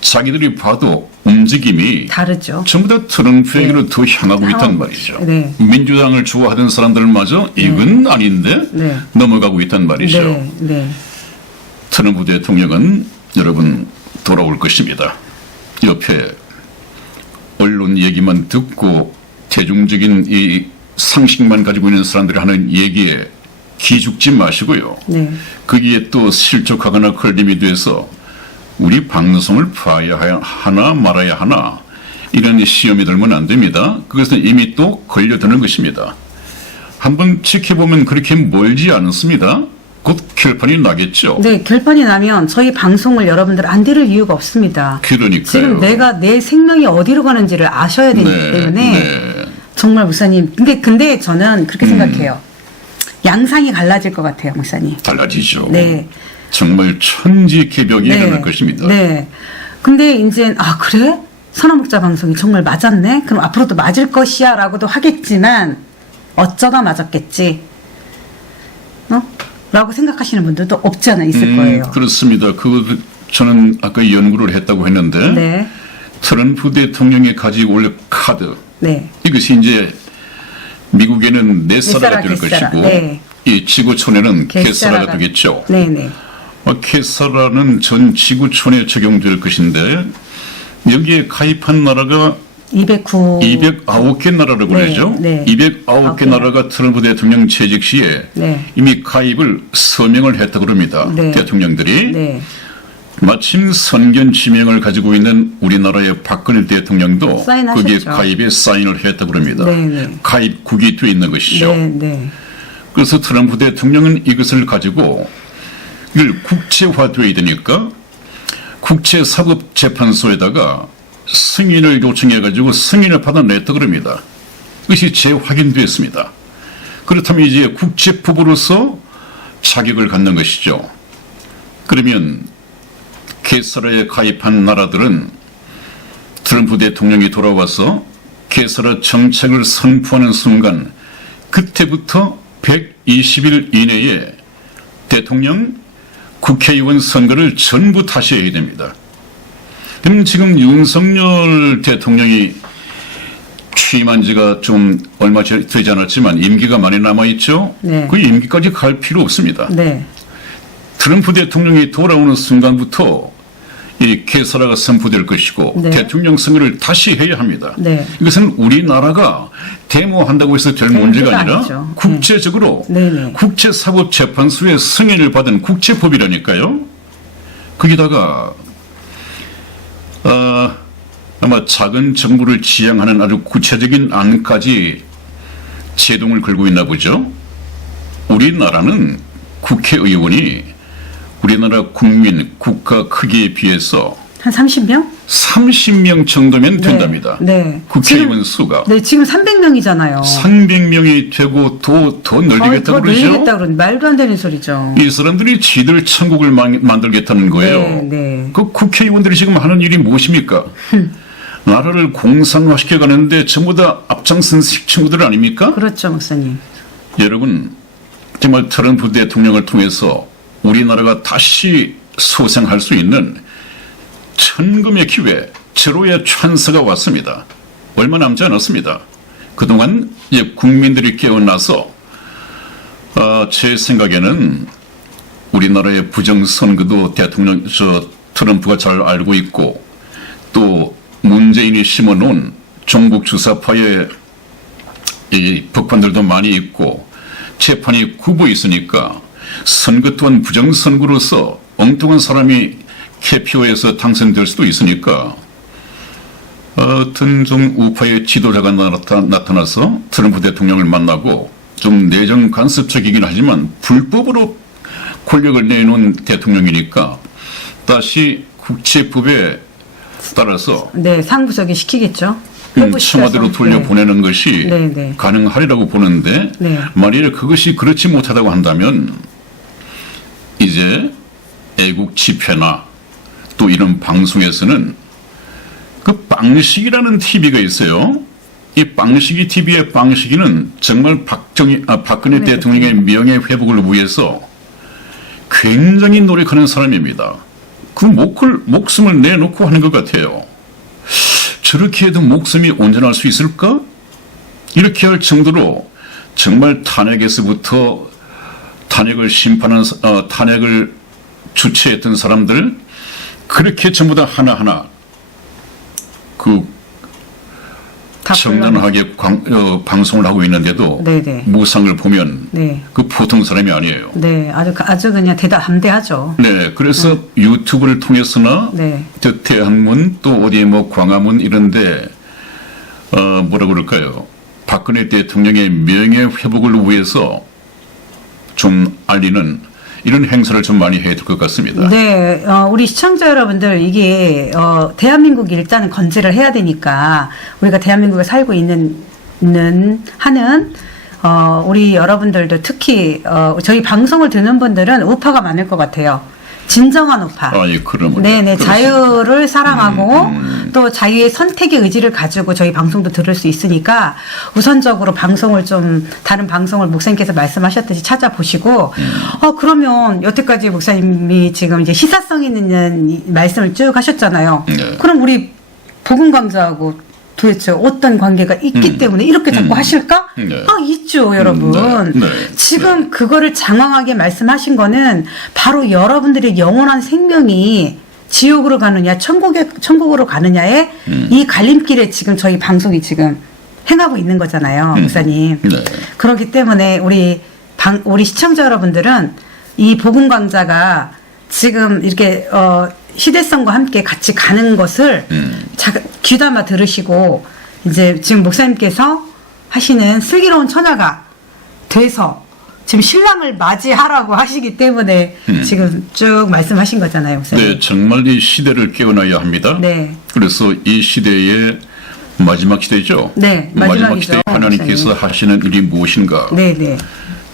자기들이 봐도 움직임이 다르죠. 전부 다 트럼프에게로 더 향하고 있단 말이죠. 네. 민주당을 좋아하던 사람들마저 이건 아닌데 네. 넘어가고 있단 말이죠. 네. 트럼프 대통령은 여러분 돌아올 것입니다. 옆에 언론 얘기만 듣고 대중적인 이 상식만 가지고 있는 사람들이 하는 얘기에 기죽지 마시고요. 네. 거기에 또 실족하거나 걸림이 돼서 우리 방송을 봐야 하나 말아야 하나 이런 시험이 들면 안 됩니다. 그것은 이미 또 걸려드는 것입니다. 한번 지켜보면 그렇게 멀지 않습니다. 곧 결판이 나겠죠. 네, 결판이 나면 저희 방송을 여러분들 안 들을 이유가 없습니다. 그러니까요. 지금 내 생명이 어디로 가는지를 아셔야 되기 때문에 정말 목사님. 근데 저는 그렇게 생각해요. 양상이 갈라질 것 같아요, 목사님. 달라지죠. 네. 정말 천지개벽이 일어날 것입니다. 네. 근데 이제 그래? 선화목자 방송이 정말 맞았네? 그럼 앞으로도 맞을 것이야 라고도 하겠지만 어쩌다 맞았겠지. 라고 생각하시는 분들도 없지 않아 있을 거예요. 그렇습니다. 저는 아까 연구를 했다고 했는데 네. 트럼프 대통령이 가지고 올 카드 네. 이것이 이제 미국에는 넷사라가 될 겟사라. 것이고 네. 이 지구촌에는 겟사라가 겟사라가- 되겠죠. 네네. 겟사라는 전 지구촌에 적용될 것인데 여기에 가입한 나라가 209개 나라라고 네, 그러죠. 네. 209개 나라가 트럼프 대통령 재직 시에 네. 이미 가입을 서명을 했다고 그럽니다. 네. 대통령들이. 네. 마침 선견 지명을 가지고 있는 우리나라의 박근혜 대통령도 사인하셨죠. 거기에 가입에 사인을 했다고 그럽니다. 네, 네. 가입국이 되어 있는 것이죠. 네. 그래서 트럼프 대통령은 이것을 가지고 이걸 국제화되어야 되니까 국제사법재판소에다가 승인을 요청해가지고 승인을 받아냈다고 그럽니다. 그것이 재확인됐습니다. 그렇다면 이제 국제법으로서 자격을 갖는 것이죠. 그러면 겟사라에 가입한 나라들은 트럼프 대통령이 돌아와서 겟사라 정책을 선포하는 순간 그때부터 120일 이내에 대통령, 국회의원 선거를 전부 다시 해야 됩니다. 그럼 지금 윤석열 대통령이 취임한 지가 좀 얼마 되지 않았지만 임기가 많이 남아있죠? 네. 그 임기까지 갈 필요 없습니다. 네. 트럼프 대통령이 돌아오는 순간부터 이 겟사라가 선포될 것이고 네. 대통령 선거를 다시 해야 합니다. 네. 이것은 우리나라가 데모한다고 해서 될 문제가 아니라 아니죠. 국제적으로 네. 국제사법재판소의 승인을 받은 국제법이라니까요. 거기다가 아마 작은 정부를 지향하는 아주 구체적인 안까지 제동을 걸고 있나 보죠. 우리나라는 국회의원이 우리나라 국민 국가 크기에 비해서 한 30명? 30명 정도면 된답니다. 네. 국회의원 수가. 네, 지금 300명이잖아요. 300명이 되고 더 늘리겠다고 그러죠. 늘리겠다 그러는 말도 안 되는 소리죠. 이 사람들이 지들 천국을 만들겠다는 거예요. 네, 네. 그 국회의원들이 지금 하는 일이 무엇입니까? 나라를 공산화시켜 가는데 전부 다 앞장선 친구들 아닙니까? 그렇죠, 목사님. 여러분, 정말 트럼프 대통령을 통해서 우리나라가 다시 소생할 수 있는 천금의 기회, 제로의 찬스가 왔습니다. 얼마 남지 않았습니다. 그동안 이제 국민들이 깨어나서 제 생각에는 우리나라의 부정선거도 트럼프가 잘 알고 있고 또 문재인이 심어놓은 종북 주사파의 이 법관들도 많이 있고 재판이 굽어 있으니까 선거 또한 부정선거로서 엉뚱한 사람이 캐피어에서 당선될 수도 있으니까 어떤 좀 우파의 지도자가 나타나서 트럼프 대통령을 만나고 좀 내정 간섭적이긴 하지만 불법으로 권력을 내놓은 대통령이니까 다시 국제법에 따라서 네, 상부적이 시키겠죠. 청와대로 돌려보내는 것이 네, 네. 가능하리라고 보는데 네. 만일에 그것이 그렇지 못하다고 한다면 이제 애국 집회나 또 이런 방송에서는 그 빵식이라는 TV가 있어요. 이 빵식이 TV의 빵식이는 정말 박근혜 대통령의 명예 회복을 위해서 굉장히 노력하는 사람입니다. 그 목숨을 내놓고 하는 것 같아요. 저렇게 해도 목숨이 온전할 수 있을까? 이렇게 할 정도로 정말 탄핵에서부터 탄핵을 탄핵을 주최했던 사람들 그렇게 전부 다 하나하나 청단하게 방송을 하고 있는데도 네네. 무상을 보면 네. 그 보통 사람이 아니에요. 네, 아주 그냥 담대하죠. 네, 그래서 유튜브를 통해서나 네. 대한문 또 어디 광화문 이런데 뭐라 그럴까요? 박근혜 대통령의 명예 회복을 위해서 좀 알리는 이런 행사를 좀 많이 해야 될 것 같습니다. 네, 우리 시청자 여러분들 이게 대한민국이 일단은 건재를 해야 되니까 우리가 대한민국에 살고 하는 우리 여러분들도 특히 저희 방송을 듣는 분들은 우파가 많을 것 같아요. 진정한 우파. 예, 그러면. 네네, 자유를 사랑하고 또 자유의 선택의 의지를 가지고 저희 방송도 들을 수 있으니까 우선적으로 방송을 좀 다른 방송을 목사님께서 말씀하셨듯이 찾아보시고 그러면 여태까지 목사님이 지금 이제 시사성 있는 말씀을 쭉 하셨잖아요. 네. 그럼 우리 복음 강사하고 도대체 어떤 관계가 있기 때문에 이렇게 자꾸 하실까? 네. 있죠, 여러분. 네. 지금 그거를 장황하게 말씀하신 거는 바로 여러분들의 영원한 생명이 지옥으로 가느냐, 천국으로 가느냐의 이 갈림길에 지금 저희 방송이 지금 행하고 있는 거잖아요, 목사님. 네. 그렇기 때문에 우리 시청자 여러분들은 이 복음 강좌가 지금 이렇게 시대성과 함께 같이 가는 것을 귀담아 들으시고 이제 지금 목사님께서 하시는 슬기로운 처녀가 돼서 지금 신랑을 맞이하라고 하시기 때문에 지금 쭉 말씀하신 거잖아요, 목사님. 네, 정말 이 시대를 깨어나야 합니다. 네. 그래서 이 시대의 마지막 시대죠. 네, 마지막 마지막이죠, 시대에 하나님께서 목사님. 하시는 일이 무엇인가? 네, 네.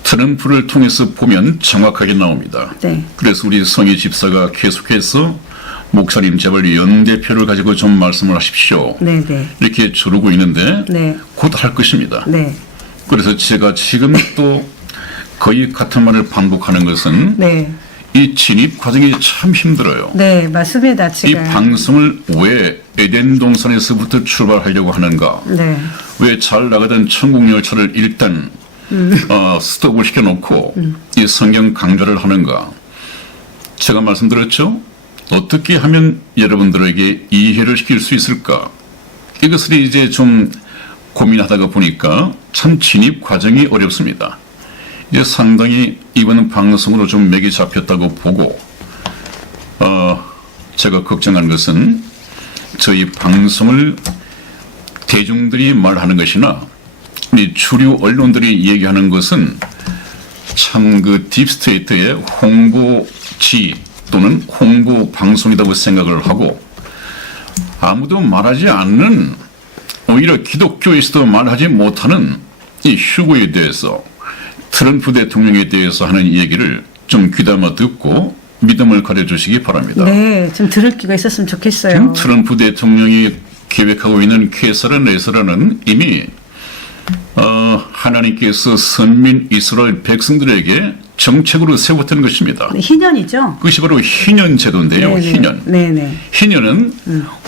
트럼프를 통해서 보면 정확하게 나옵니다. 네. 그래서 우리 성희 집사가 계속해서 목사님 제발 연대표를 가지고 좀 말씀을 하십시오. 네, 네. 이렇게 조르고 있는데 네. 곧 할 것입니다. 네. 그래서 제가 지금 또 거의 같은 말을 반복하는 것은 네. 이 진입 과정이 참 힘들어요. 네, 맞습니다. 이 지금. 방송을 왜 에덴 동산에서부터 출발하려고 하는가? 네. 왜 잘 나가던 천국 열차를 일단 스톱을 시켜놓고 이 성경 강좌를 하는가? 제가 말씀드렸죠? 어떻게 하면 여러분들에게 이해를 시킬 수 있을까? 이것을 이제 좀 고민하다가 보니까 참 진입 과정이 어렵습니다. 이제 상당히 이번 방송으로 좀 맥이 잡혔다고 보고 제가 걱정한 것은 저희 방송을 대중들이 말하는 것이나 이 주류 언론들이 얘기하는 것은 참 그 딥스테이트의 홍보지 또는 홍보 방송이라고 생각을 하고 아무도 말하지 않는 오히려 기독교에서도 말하지 못하는 이 휴거에 대해서 트럼프 대통령에 대해서 하는 얘기를 좀 귀담아 듣고 믿음을 가려주시기 바랍니다. 네, 좀 들을 기가 있었으면 좋겠어요. 지금 트럼프 대통령이 계획하고 있는 쾌사란 레서라는 이미 하나님께서 선민 이스라엘 백성들에게 정책으로 세웠던 것입니다. 네, 희년이죠. 그것이 바로 희년 제도인데요. 네네. 희년. 네네. 희년은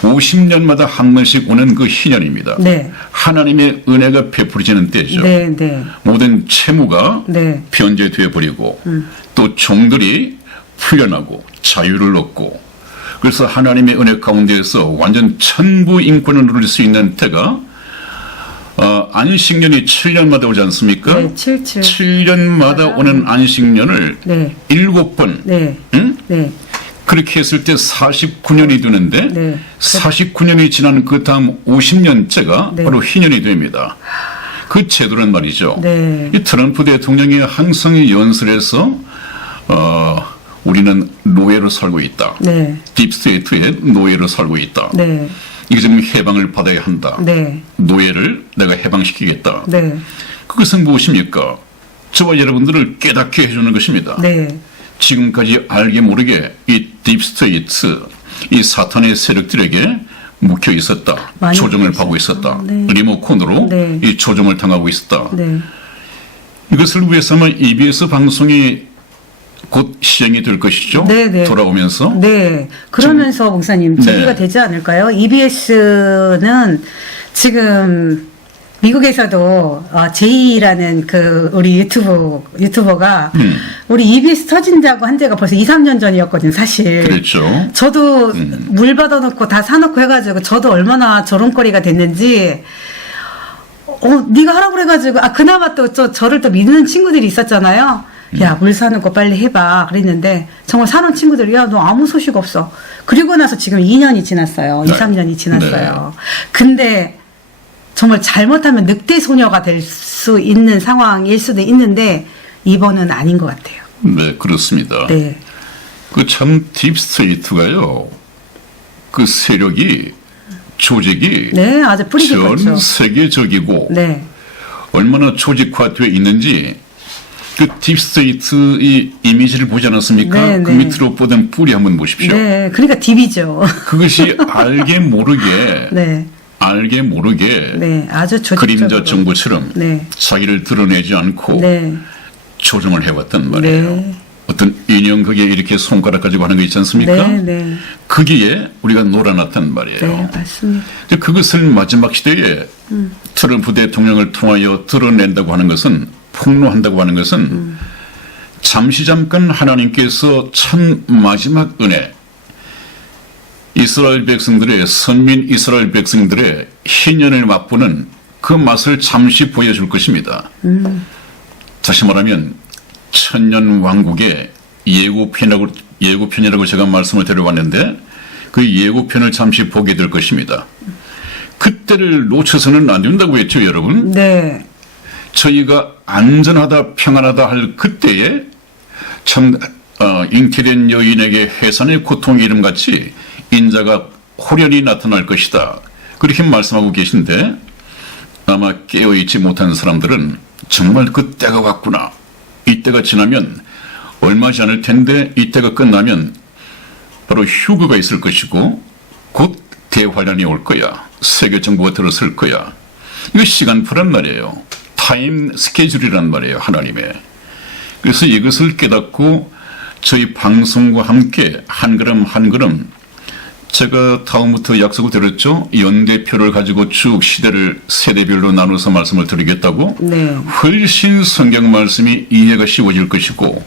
50년마다 한 번씩 오는 그 희년입니다. 네. 하나님의 은혜가 베풀어지는 때죠. 네네. 모든 채무가 네. 변제되어 버리고 또 종들이 풀려나고 자유를 얻고 그래서 하나님의 은혜 가운데에서 완전 천부 인권을 누릴 수 있는 때가 안식년이 7년마다 오지 않습니까? 네, 77. 7년마다 오는 안식년을 네. 7번 네. 응? 네. 그렇게 했을 때 49년이 되는데 네. 49년이 지난 그 다음 50년째가 네. 바로 희년이 됩니다. 그 제도란 말이죠. 네. 이 트럼프 대통령이 항상 연설에서 우리는 노예로 살고 있다. 네. 딥스테이트의 노예로 살고 있다. 네. 이게 지금 해방을 받아야 한다. 네. 노예를 내가 해방시키겠다. 네. 그것은 무엇입니까? 저와 여러분들을 깨닫게 해주는 것입니다. 네. 지금까지 알게 모르게 이 딥스테이트, 이 사탄의 세력들에게 묵혀 있었다. 많이 조종을 묵혀 받고 있었죠. 있었다. 네. 리모컨으로 네. 이 조종을 당하고 있었다. 네. 이것을 위해서는 EBS 방송이 곧 시행이 될 것이죠. 네, 네. 돌아오면서. 네. 그러면서 목사님 제기가 네. 되지 않을까요? EBS는 지금 미국에서도 제2라는 그 우리 유튜버가 우리 EBS 터진다고 한 지가 벌써 2, 3년 전이었거든요, 사실. 그렇죠. 저도 물 받아놓고 다 사놓고 해가지고 저도 얼마나 저런거리가 됐는지 네가 하라고 그래가지고 그나마 또 저를 또 믿는 친구들이 있었잖아요. 야, 물 사는 거 빨리 해봐. 그랬는데 정말 사놓은 친구들이 야, 너 아무 소식 없어. 그리고 나서 지금 2년이 지났어요. 네. 2, 3년이 지났어요. 근데 정말 잘못하면 늑대 소녀가 될 수 있는 상황일 수도 있는데 이번은 아닌 것 같아요. 네, 그렇습니다. 네. 그 참 딥스테이트가요. 그 세력이 조직이 네, 아주 뿌리 전 깊었죠. 세계적이고 네. 얼마나 조직화되어 있는지 그 딥스테이트의 이미지를 보지 않았습니까? 네, 그 네. 밑으로 뻗은 뿌리 한번 보십시오. 네. 그러니까 딥이죠. 그것이 알게 모르게 네. 알게 모르게 네. 아주 조직적으로. 그림자 정부처럼 네. 자기를 드러내지 않고 네. 조정을 해왔단 말이에요. 네. 어떤 인형극에 이렇게 손가락 가지고 하는 거 있지 않습니까? 네. 네. 거기에 우리가 놀아났단 말이에요. 네. 맞습니다. 그것을 마지막 시대에 트럼프 대통령을 통하여 드러낸다고 하는 것은 폭로한다고 하는 것은 잠시 잠깐 하나님께서 참 마지막 은혜 이스라엘 백성들의 선민 이스라엘 백성들의 희년을 맛보는 그 맛을 잠시 보여줄 것입니다. 다시 말하면 천년 왕국의 예고편이라고 제가 말씀을 드려봤는데 그 예고편을 잠시 보게 될 것입니다. 그때를 놓쳐서는 안 된다고 했죠, 여러분. 네. 저희가 안전하다 평안하다 할 그때에 참 잉태된 여인에게 해산의 고통 이름같이 인자가 호련히 나타날 것이다. 그렇게 말씀하고 계신데 아마 깨어있지 못한 사람들은 정말 그 때가 왔구나. 이 때가 지나면 얼마지 않을 텐데 이 때가 끝나면 바로 휴거가 있을 것이고 곧 대환란이 올 거야. 세계 정부가 들어설 거야. 이거 시간표란 말이에요. 타임 스케줄이란 말이에요. 하나님의. 그래서 이것을 깨닫고 저희 방송과 함께 한 걸음 한 걸음 제가 다음부터 약속을 드렸죠. 연대표를 가지고 쭉 시대를 세대별로 나눠서 말씀을 드리겠다고. 네. 훨씬 성경 말씀이 이해가 쉬워질 것이고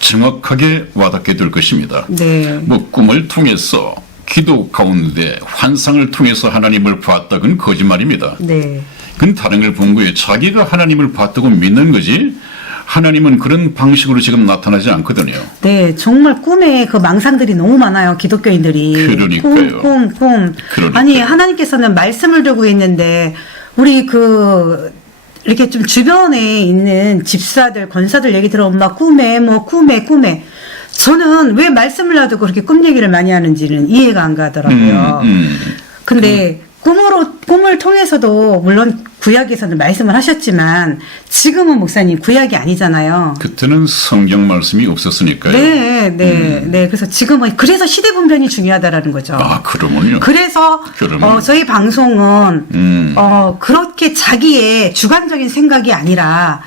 정확하게 와닿게 될 것입니다. 네. 뭐 꿈을 통해서 기도 가운데 환상을 통해서 하나님을 봤다. 그건 거짓말입니다. 네. 그건 다른 걸 본 거예요. 자기가 하나님을 봤다고 믿는 거지 하나님은 그런 방식으로 지금 나타나지 않거든요. 네, 정말 꿈에 그 망상들이 너무 많아요, 기독교인들이. 그러니까요. 꿈. 그러니까요. 아니, 하나님께서는 말씀을 두고 있는데, 우리 이렇게 좀 주변에 있는 집사들, 권사들 얘기 들어보면 막 꿈에. 저는 왜 말씀을 놔두고 그렇게 꿈 얘기를 많이 하는지는 이해가 안 가더라고요. 근데 꿈을 통해서도 물론 구약에서는 말씀을 하셨지만 지금은 목사님 구약이 아니잖아요. 그때는 성경 말씀이 없었으니까요. 네. 그래서 지금은 그래서 시대 분변이 중요하다라는 거죠. 아, 그러면요. 그래서 저희 방송은 그렇게 자기의 주관적인 생각이 아니라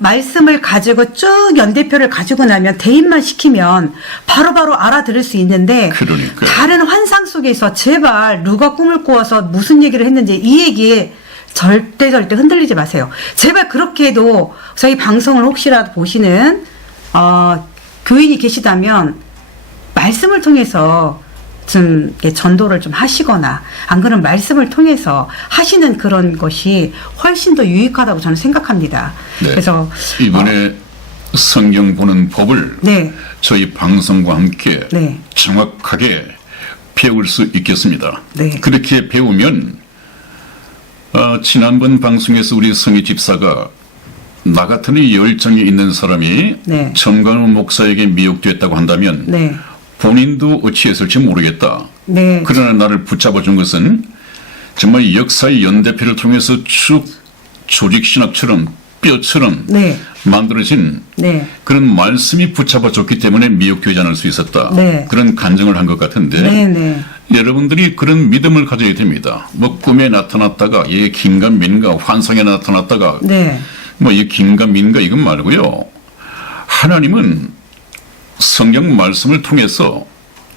말씀을 가지고 쭉 연대표를 가지고 나면 대입만 시키면 바로바로 알아들을 수 있는데 그러니까요. 다른 환상 속에서 제발 누가 꿈을 꾸어서 무슨 얘기를 했는지 이 얘기에 절대 흔들리지 마세요. 제발 그렇게 해도 저희 방송을 혹시라도 보시는 교인이 계시다면 말씀을 통해서 좀 전도를 좀 하시거나 안 그러면 말씀을 통해서 하시는 그런 것이 훨씬 더 유익하다고 저는 생각합니다. 네. 그래서 이번에 성경 보는 법을 네. 저희 방송과 함께 네. 정확하게 배울 수 있겠습니다. 네. 그렇게 배우면 지난번 방송에서 우리 성희 집사가 나 같은 열정이 있는 사람이 네. 정관우 목사에게 미혹됐다고 한다면 네. 본인도 어찌했을지 모르겠다. 네. 그러나 나를 붙잡아준 것은 정말 역사의 연대표를 통해서 쭉 조직신학처럼 뼈처럼 네. 만들어진 네. 그런 말씀이 붙잡아줬기 때문에 미혹되지 않을 수 있었다. 네. 그런 간증을 한 것 같은데 네. 여러분들이 그런 믿음을 가져야 됩니다. 뭐 꿈에 나타났다가 이 긴가민가 환상에 나타났다가 네. 뭐 이 긴가민가 이건 말고요. 하나님은 성경 말씀을 통해서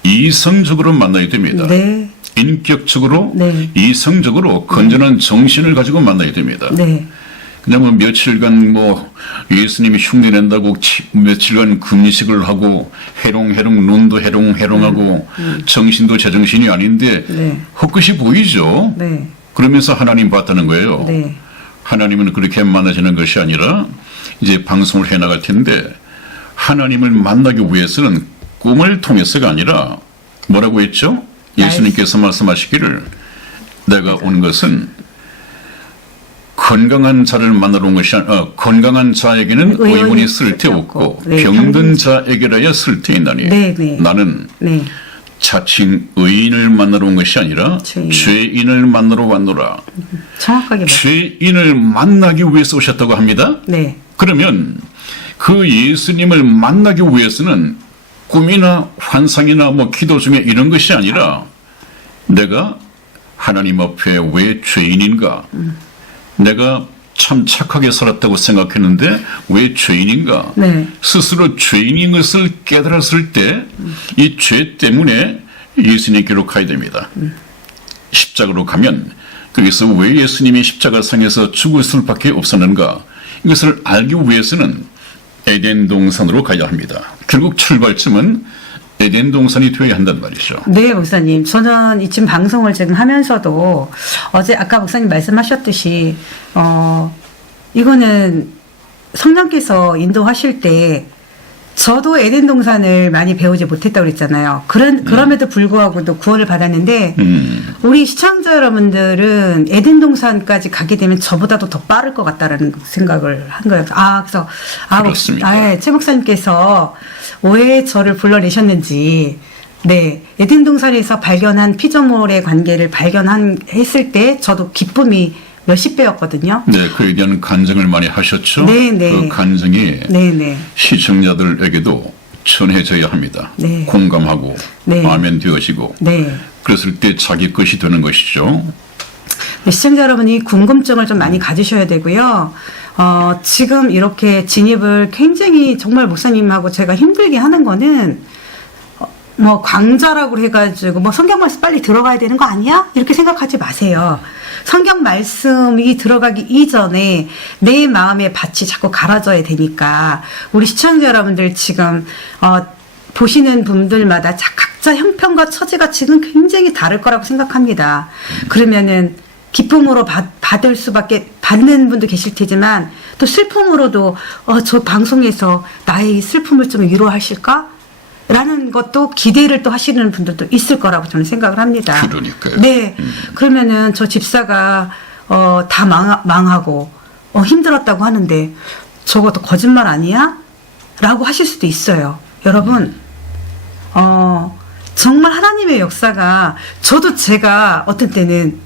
이성적으로 만나야 됩니다. 네. 인격적으로 네. 이성적으로 건전한 정신을 가지고 만나야 됩니다. 네. 그냥 뭐 며칠간 뭐 예수님이 흉내낸다고 며칠간 금식을 하고 해롱해롱 눈도 해롱해롱하고 정신도 제정신이 아닌데 네. 헛것이 보이죠. 네. 그러면서 하나님 봤다는 거예요. 네. 하나님은 그렇게 만나지는 것이 아니라 이제 방송을 해나갈 텐데 하나님을 만나기 위해서는 꿈을 통해서가 아니라 뭐라고 했죠? 예수님께서 말씀하시기를 내가 온 것은 건강한 자를 만나러 온 것이 아니라 건강한 자에게는 의문이 쓸데없고 네, 병든 자에게라야 쓸데있나니 네, 네. 나는 네. 자칭 의인을 만나러 온 것이 아니라 죄인을 만나러 왔노라. 정확하게 죄인을 만나기 위해서 오셨다고 합니다. 네. 그러면 그 예수님을 만나기 위해서는 꿈이나 환상이나 뭐 기도 중에 이런 것이 아니라 내가 하나님 앞에 왜 죄인인가? 내가 참 착하게 살았다고 생각했는데 왜 죄인인가? 네. 스스로 죄인인 것을 깨달았을 때 이 죄 때문에 예수님께로 가야 됩니다. 십자가로 가면 거기서 왜 예수님이 십자가상에서 죽을 수밖에 없었는가? 이것을 알기 위해서는 에덴 동산으로 가야 합니다. 결국 출발점은 에덴 동산이 되어야 한단 말이죠. 네, 목사님. 저는 이쯤 방송을 지금 하면서도 어제 아까 목사님 말씀하셨듯이 이거는 성령께서 인도하실 때 저도 에덴 동산을 많이 배우지 못했다고 그랬잖아요. 그럼에도 불구하고도 구원을 받았는데 우리 시청자 여러분들은 에덴 동산까지 가게 되면 저보다도 더 빠를 것 같다라는 생각을 한 거예요. 그래서 그렇습니다. 최 목사님께서 왜 저를 불러내셨는지 네, 에덴 동산에서 발견한 피조물의 관계를 발견했을 때 저도 기쁨이 몇십 배였거든요. 네, 그에 대한 간증을 많이 하셨죠. 네. 그 간증이 네. 시청자들에게도 전해져야 합니다. 네. 공감하고 네. 아멘 되어지고 네. 그랬을 때 자기 것이 되는 것이죠. 시청자 여러분이 궁금증을 좀 많이 가지셔야 되고요. 지금 이렇게 진입을 굉장히 정말 목사님하고 제가 힘들게 하는 거는 뭐 강좌라고 해가지고 뭐 성경 말씀 빨리 들어가야 되는 거 아니야? 이렇게 생각하지 마세요. 성경 말씀이 들어가기 이전에 내 마음의 밭이 자꾸 갈아져야 되니까 우리 시청자 여러분들 지금 보시는 분들마다 각자 형편과 처지가 지금 굉장히 다를 거라고 생각합니다. 그러면은 기쁨으로 받을 수밖에 받는 분도 계실 테지만 또 슬픔으로도 저 방송에서 나의 슬픔을 좀 위로하실까? 라는 것도 기대를 또 하시는 분들도 있을 거라고 저는 생각을 합니다. 그러니까요. 네. 그러면은 저 집사가 다 망하고 힘들었다고 하는데 저것도 거짓말 아니야? 라고 하실 수도 있어요. 여러분, 정말 하나님의 역사가 저도 제가 어떤 때는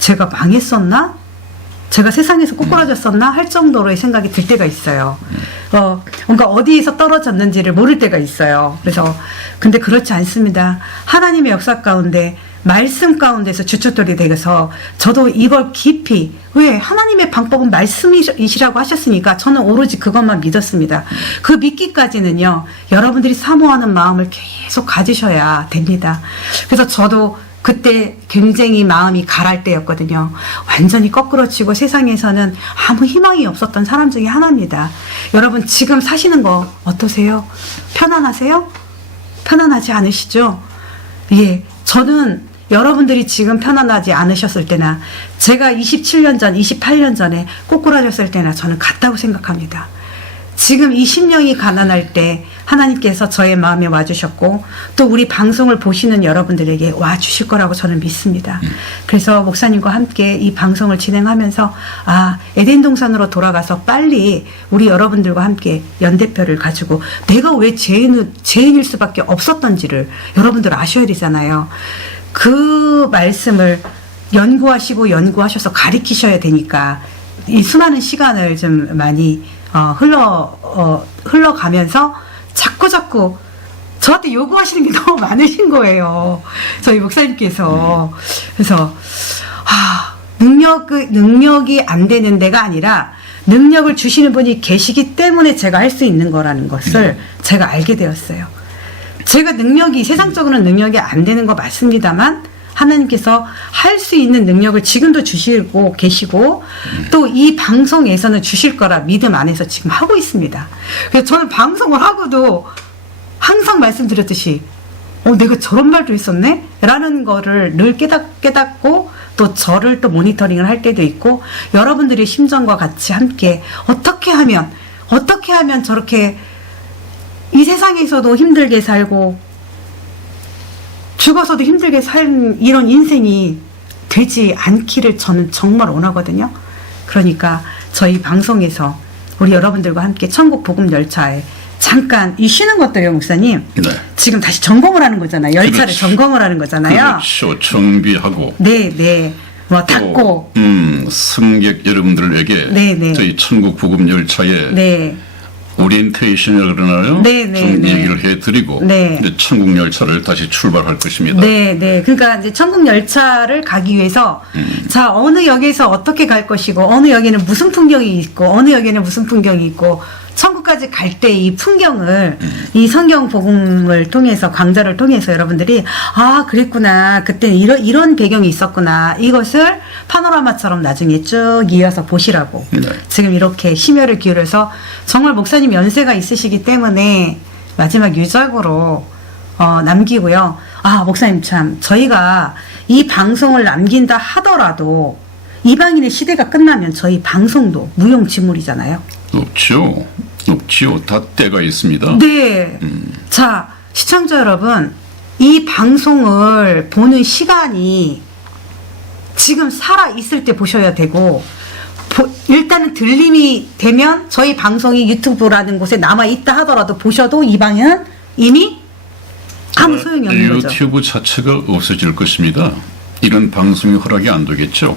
제가 망했었나? 제가 세상에서 꼬꾸라졌었나? 할 정도로의 생각이 들 때가 있어요. 뭔가 어디에서 떨어졌는지를 모를 때가 있어요. 그래서, 근데 그렇지 않습니다. 하나님의 역사 가운데, 말씀 가운데서 주춧돌이 되어서 저도 이걸 깊이, 왜? 하나님의 방법은 말씀이시라고 하셨으니까 저는 오로지 그것만 믿었습니다. 그 믿기까지는요, 여러분들이 사모하는 마음을 계속 가지셔야 됩니다. 그래서 저도 그때 굉장히 마음이 가랄 때였거든요. 완전히 거꾸로치고 세상에서는 아무 희망이 없었던 사람 중에 하나입니다. 여러분 지금 사시는 거 어떠세요? 편안하세요? 편안하지 않으시죠? 예, 저는 여러분들이 지금 편안하지 않으셨을 때나 제가 27년 전, 28년 전에 꼬꾸라졌을 때나 저는 같다고 생각합니다. 지금 이 심령이 가난할 때 하나님께서 저의 마음에 와주셨고 또 우리 방송을 보시는 여러분들에게 와주실 거라고 저는 믿습니다. 그래서 목사님과 함께 이 방송을 진행하면서 에덴 동산으로 돌아가서 빨리 우리 여러분들과 함께 연대표를 가지고 내가 왜 죄인일 수밖에 없었던지를 여러분들 아셔야 되잖아요. 그 말씀을 연구하셔서 가르치셔야 되니까 이 수많은 시간을 좀 많이 흘러가면서 자꾸 저한테 요구하시는 게 너무 많으신 거예요. 저희 목사님께서. 그래서, 능력이 안 되는 데가 아니라 능력을 주시는 분이 계시기 때문에 제가 할 수 있는 거라는 것을 제가 알게 되었어요. 제가 세상적으로는 능력이 안 되는 거 맞습니다만, 하나님께서 할 수 있는 능력을 지금도 주시고 계시고 또 이 방송에서는 주실 거라 믿음 안에서 지금 하고 있습니다. 그래서 저는 방송을 하고도 항상 말씀드렸듯이 내가 저런 말도 했었네? 라는 거를 늘 깨닫고 또 저를 또 모니터링을 할 때도 있고 여러분들의 심정과 같이 함께 어떻게 하면 저렇게 이 세상에서도 힘들게 살고 죽어서도 힘들게 산 이런 인생이 되지 않기를 저는 정말 원하거든요. 그러니까 저희 방송에서 우리 여러분들과 함께 천국 복음 열차에 잠깐 쉬는 것도요, 목사님. 네. 지금 다시 점검을 하는 거잖아요. 열차를 그렇죠. 점검을 하는 거잖아요. 그렇죠. 정비하고. 네. 닫고. 승객 여러분들에게 네. 저희 천국 복음 열차에 네. 오리엔테이션이라고 그러나요? 네. 좀 얘기를 해드리고 네. 이제 천국 열차를 다시 출발할 것입니다. 네. 그러니까 이제 천국 열차를 가기 위해서 자 어느 역에서 어떻게 갈 것이고 어느 역에는 무슨 풍경이 있고 어느 역에는 무슨 풍경이 있고 천국까지 갈 때 이 풍경을 이 성경 복음을 통해서 강좌를 통해서 여러분들이 그랬구나 그때 이런 배경이 있었구나 이것을 파노라마처럼 나중에 쭉 이어서 보시라고 네. 지금 이렇게 심혈을 기울여서 정말 목사님 연세가 있으시기 때문에 마지막 유적으로 남기고요. 목사님 참 저희가 이 방송을 남긴다 하더라도 이방인의 시대가 끝나면 저희 방송도 무용지물이잖아요. 없죠. 다 때가 있습니다. 네. 자, 시청자 여러분, 이 방송을 보는 시간이 지금 살아 있을 때 보셔야 되고, 일단은 들림이 되면 저희 방송이 유튜브라는 곳에 남아 있다 하더라도 보셔도 이방인은 이미 아무 소용이 없는 거죠. 유튜브 자체가 없어질 것입니다. 이런 방송이 허락이 안 되겠죠.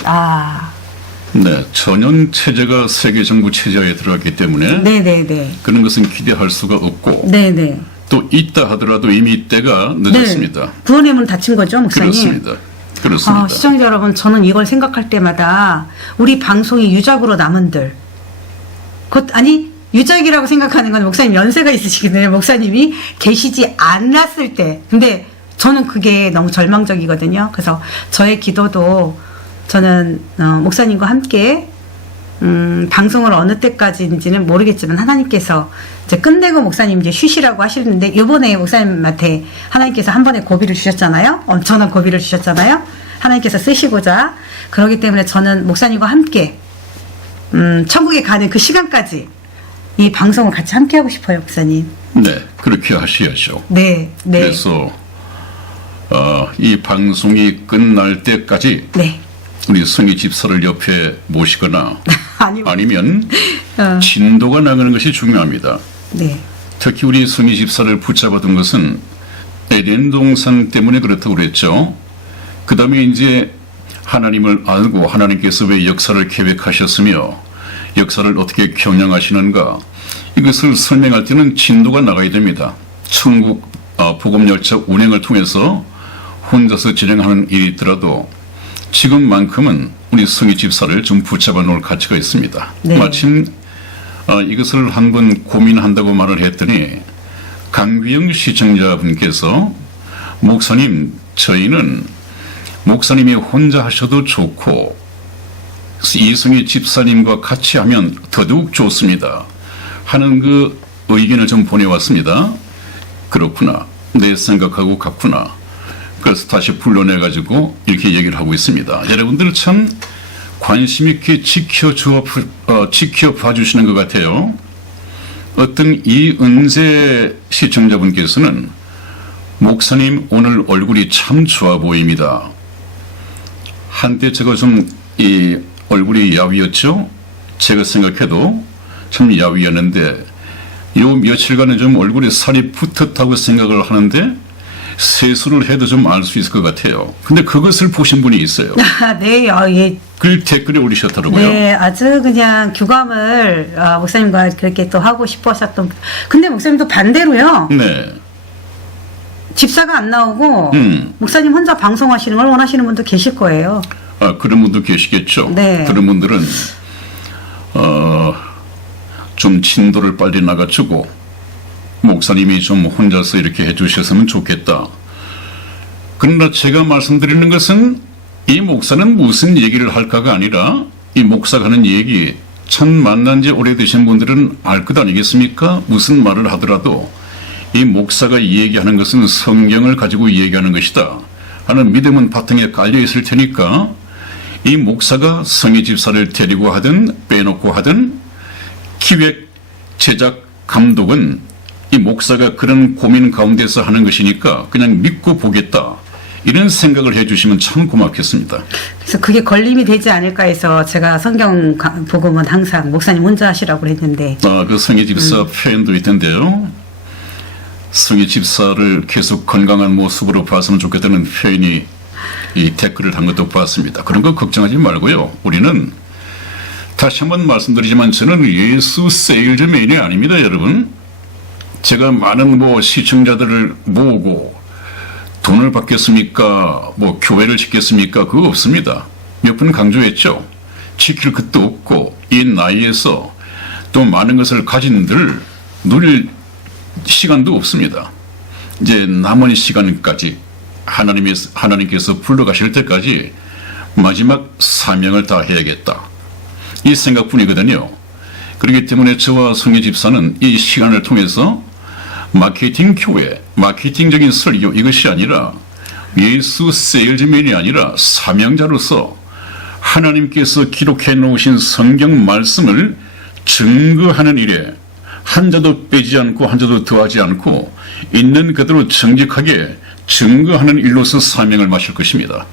네, 전원 체제가 세계 정부 체제에 들어갔기 때문에 네네네. 그런 것은 기대할 수가 없고 네네. 또 있다 하더라도 이미 때가 늦었습니다. 네. 구원의 문 닫힌 거죠, 목사님? 그렇습니다. 시청자 여러분, 저는 이걸 생각할 때마다 우리 방송이 유적으로 남은들 유적이라고 생각하는 건 목사님 연세가 있으시기 때문에 목사님이 계시지 않았을 때 근데 저는 그게 너무 절망적이거든요. 그래서 저의 기도도 저는 목사님과 함께 방송을 어느 때까지인지는 모르겠지만 하나님께서 이제 끝내고 목사님 이제 쉬시라고 하시는데 이번에 목사님한테 하나님께서 한 번에 고비를 주셨잖아요. 엄청난 고비를 주셨잖아요. 하나님께서 쓰시고자 그렇기 때문에 저는 목사님과 함께 천국에 가는 그 시간까지 이 방송을 같이 함께 하고 싶어요, 목사님. 네, 그렇게 하셔야죠. 네, 네, 그래서 이 방송이 끝날 때까지 네. 우리 성희 집사를 옆에 모시거나 아니면 진도가 나가는 것이 중요합니다. 네, 특히 우리 성희 집사를 붙잡아둔 것은 에덴 동산 때문에 그렇다고 그랬죠. 그 다음에 이제 하나님을 알고 하나님께서 왜 역사를 계획하셨으며 역사를 어떻게 경영하시는가 이것을 설명할 때는 진도가 나가야 됩니다. 천국 복음열차 운행을 통해서 혼자서 진행하는 일이 있더라도 지금만큼은 우리 성희 집사를 좀 붙잡아 놓을 가치가 있습니다. 네. 마침 이것을 한번 고민한다고 말을 했더니 강규영 시청자분께서 목사님 저희는 목사님이 혼자 하셔도 좋고 이성희 집사님과 같이 하면 더더욱 좋습니다 하는 그 의견을 좀 보내왔습니다. 그렇구나 내 생각하고 같구나. 그래서 다시 불러내가지고 이렇게 얘기를 하고 있습니다. 여러분들 참 관심 있게 지켜봐 주시는 것 같아요. 어떤 이은재 시청자분께서는 목사님 오늘 얼굴이 참 좋아 보입니다. 한때 제가 좀 이 얼굴이 야위였죠. 제가 생각해도 참 야위였는데 요 며칠간은 좀 얼굴에 살이 붙었다고 생각을 하는데 세수를 해도 좀 알 수 있을 것 같아요. 근데 그것을 보신 분이 있어요. 네, 예. 그 댓글에 올리셨더라고요. 네, 아주 그냥 교감을 목사님과 그렇게 또 하고 싶어 하셨던. 근데 목사님도 반대로요. 네. 집사가 안 나오고 목사님 혼자 방송하시는 걸 원하시는 분도 계실 거예요. 그런 분도 계시겠죠. 네. 그런 분들은 좀 진도를 빨리 나가주고 목사님이 좀 혼자서 이렇게 해주셨으면 좋겠다. 그러나 제가 말씀드리는 것은 이 목사는 무슨 얘기를 할까가 아니라 이 목사가 하는 얘기 참 만난 지 오래되신 분들은 알 것 아니겠습니까? 무슨 말을 하더라도 이 목사가 얘기하는 것은 성경을 가지고 얘기하는 것이다 하는 믿음은 바탕에 깔려 있을 테니까 이 목사가 성희 집사를 데리고 하든 빼놓고 하든 기획, 제작, 감독은 이 목사가 그런 고민 가운데서 하는 것이니까 그냥 믿고 보겠다. 이런 생각을 해주시면 참 고맙겠습니다. 그래서 그게 걸림이 되지 않을까 해서 제가 성경 복음은 항상 목사님 혼자 하시라고 했는데. 그 성희 집사 표현도 있던데요. 성희 집사를 계속 건강한 모습으로 봤으면 좋겠다는 표현이 이 댓글을 한 것도 봤습니다. 그런 거 걱정하지 말고요. 우리는 다시 한번 말씀드리지만 저는 예수 세일즈맨이 아닙니다, 여러분. 제가 많은 시청자들을 모으고 돈을 받겠습니까? 교회를 짓겠습니까? 그거 없습니다. 몇 번 강조했죠. 지킬 것도 없고 이 나이에서 또 많은 것을 가진들 누릴 시간도 없습니다. 이제 남은 시간까지 하나님께서 불러가실 때까지 마지막 사명을 다 해야겠다. 이 생각뿐이거든요. 그렇기 때문에 저와 성희 집사는 이 시간을 통해서 마케팅 교회, 마케팅적인 설교 이것이 아니라 예수 세일즈맨이 아니라 사명자로서 하나님께서 기록해 놓으신 성경 말씀을 증거하는 일에 한 자도 빼지 않고 한 자도 더하지 않고 있는 그대로 정직하게 증거하는 일로서 사명을 마실 것입니다.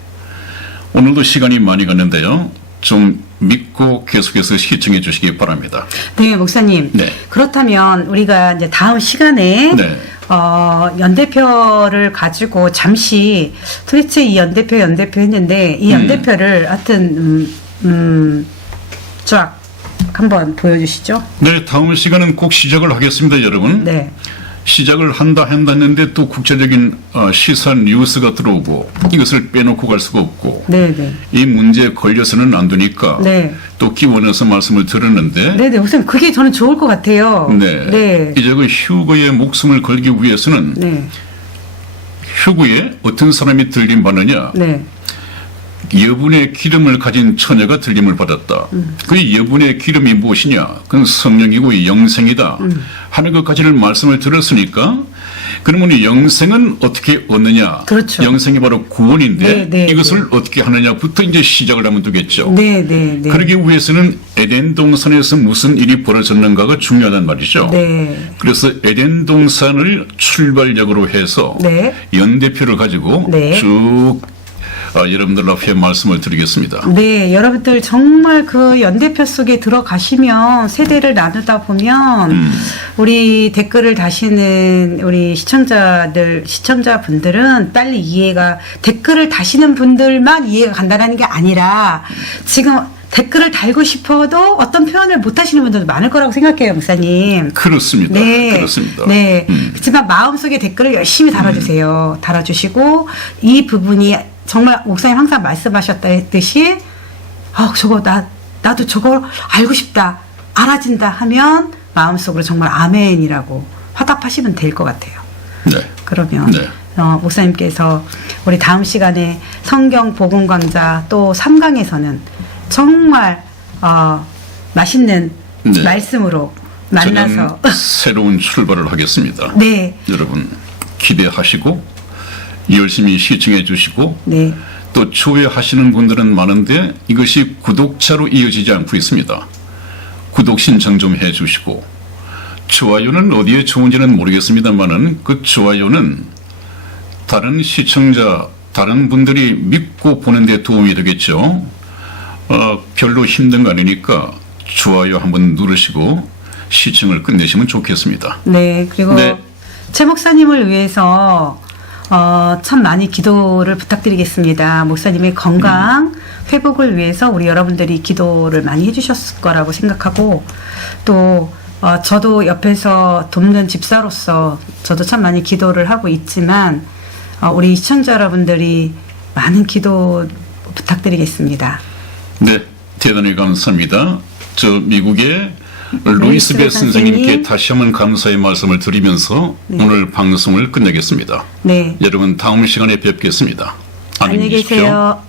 오늘도 시간이 많이 갔는데요. 좀 믿고 계속해서 시청해 주시기 바랍니다. 네, 목사님. 네. 그렇다면 우리가 이제 다음 시간에 네. 연대표를 가지고 잠시 도대체 이 연대표 했는데 이 연대표를 하여튼 쫙 한번 보여주시죠. 네, 다음 시간은 꼭 시작을 하겠습니다, 여러분. 네. 시작을 한다 했는데 또 국제적인 시사 뉴스가 들어오고 이것을 빼놓고 갈 수가 없고 네네. 이 문제에 걸려서는 안 되니까 네. 또 끼워내서 말씀을 들었는데 네네. 우선 그게 저는 좋을 것 같아요. 네. 네. 이제 그 휴거의 목숨을 걸기 위해서는 네. 휴거에 어떤 사람이 들림 받느냐 네. 여분의 기름을 가진 처녀가 들림을 받았다. 그 여분의 기름이 무엇이냐? 그건 성령이고 영생이다. 하는 것까지를 말씀을 들었으니까 그러면 영생은 어떻게 얻느냐? 그렇죠. 영생이 바로 구원인데 네, 네, 이것을 어떻게 하느냐부터 이제 시작을 하면 되겠죠. 네, 네, 네. 그러기 위해서는 에덴 동산에서 무슨 일이 벌어졌는가가 중요하단 말이죠. 네. 그래서 에덴 동산을 출발역으로 해서 네. 연대표를 가지고 네. 쭉 여러분들 앞에 말씀을 드리겠습니다. 네, 여러분들 정말 그 연대표 속에 들어가시면 세대를 나누다 보면 우리 댓글을 다시는 우리 시청자분들은 빨리 이해가 댓글을 다시는 분들만 이해가 간다는 게 아니라 지금 댓글을 달고 싶어도 어떤 표현을 못 하시는 분들도 많을 거라고 생각해요, 목사님. 그렇습니다. 네. 그렇습니다. 네. 그렇지만 마음속에 댓글을 열심히 달아주세요. 달아주시고 이 부분이 정말 목사님 항상 말씀하셨듯이 저거 나도 저걸 알고 싶다, 알아진다 하면 마음속으로 정말 아멘이라고 화답하시면 될 것 같아요. 네. 그러면 네. 목사님께서 우리 다음 시간에 성경 복음 강좌 또 3강에서는 정말 맛있는 네. 말씀으로 저는 만나서 새로운 출발을 하겠습니다. 네. 여러분 기대하시고 열심히 시청해 주시고 네. 또 조회하시는 분들은 많은데 이것이 구독자로 이어지지 않고 있습니다. 구독 신청 좀 해주시고 좋아요는 어디에 좋은지는 모르겠습니다만은 그 좋아요는 다른 시청자, 다른 분들이 믿고 보는 데 도움이 되겠죠. 별로 힘든 거 아니니까 좋아요 한번 누르시고 시청을 끝내시면 좋겠습니다. 네. 그리고 네. 최 목사님을 위해서 참 많이 기도를 부탁드리겠습니다. 목사님의 건강 회복을 위해서 우리 여러분들이 기도를 많이 해주셨을 거라고 생각하고 또 저도 옆에서 돕는 집사로서 저도 참 많이 기도를 하고 있지만 우리 시청자 여러분들이 많은 기도 부탁드리겠습니다. 네, 대단히 감사합니다. 저 미국의 루이스 베 선생님께 다시 한번 감사의 말씀을 드리면서 오늘 방송을 끝내겠습니다. 네. 여러분 다음 시간에 뵙겠습니다. 안녕히 계십시오. 계세요.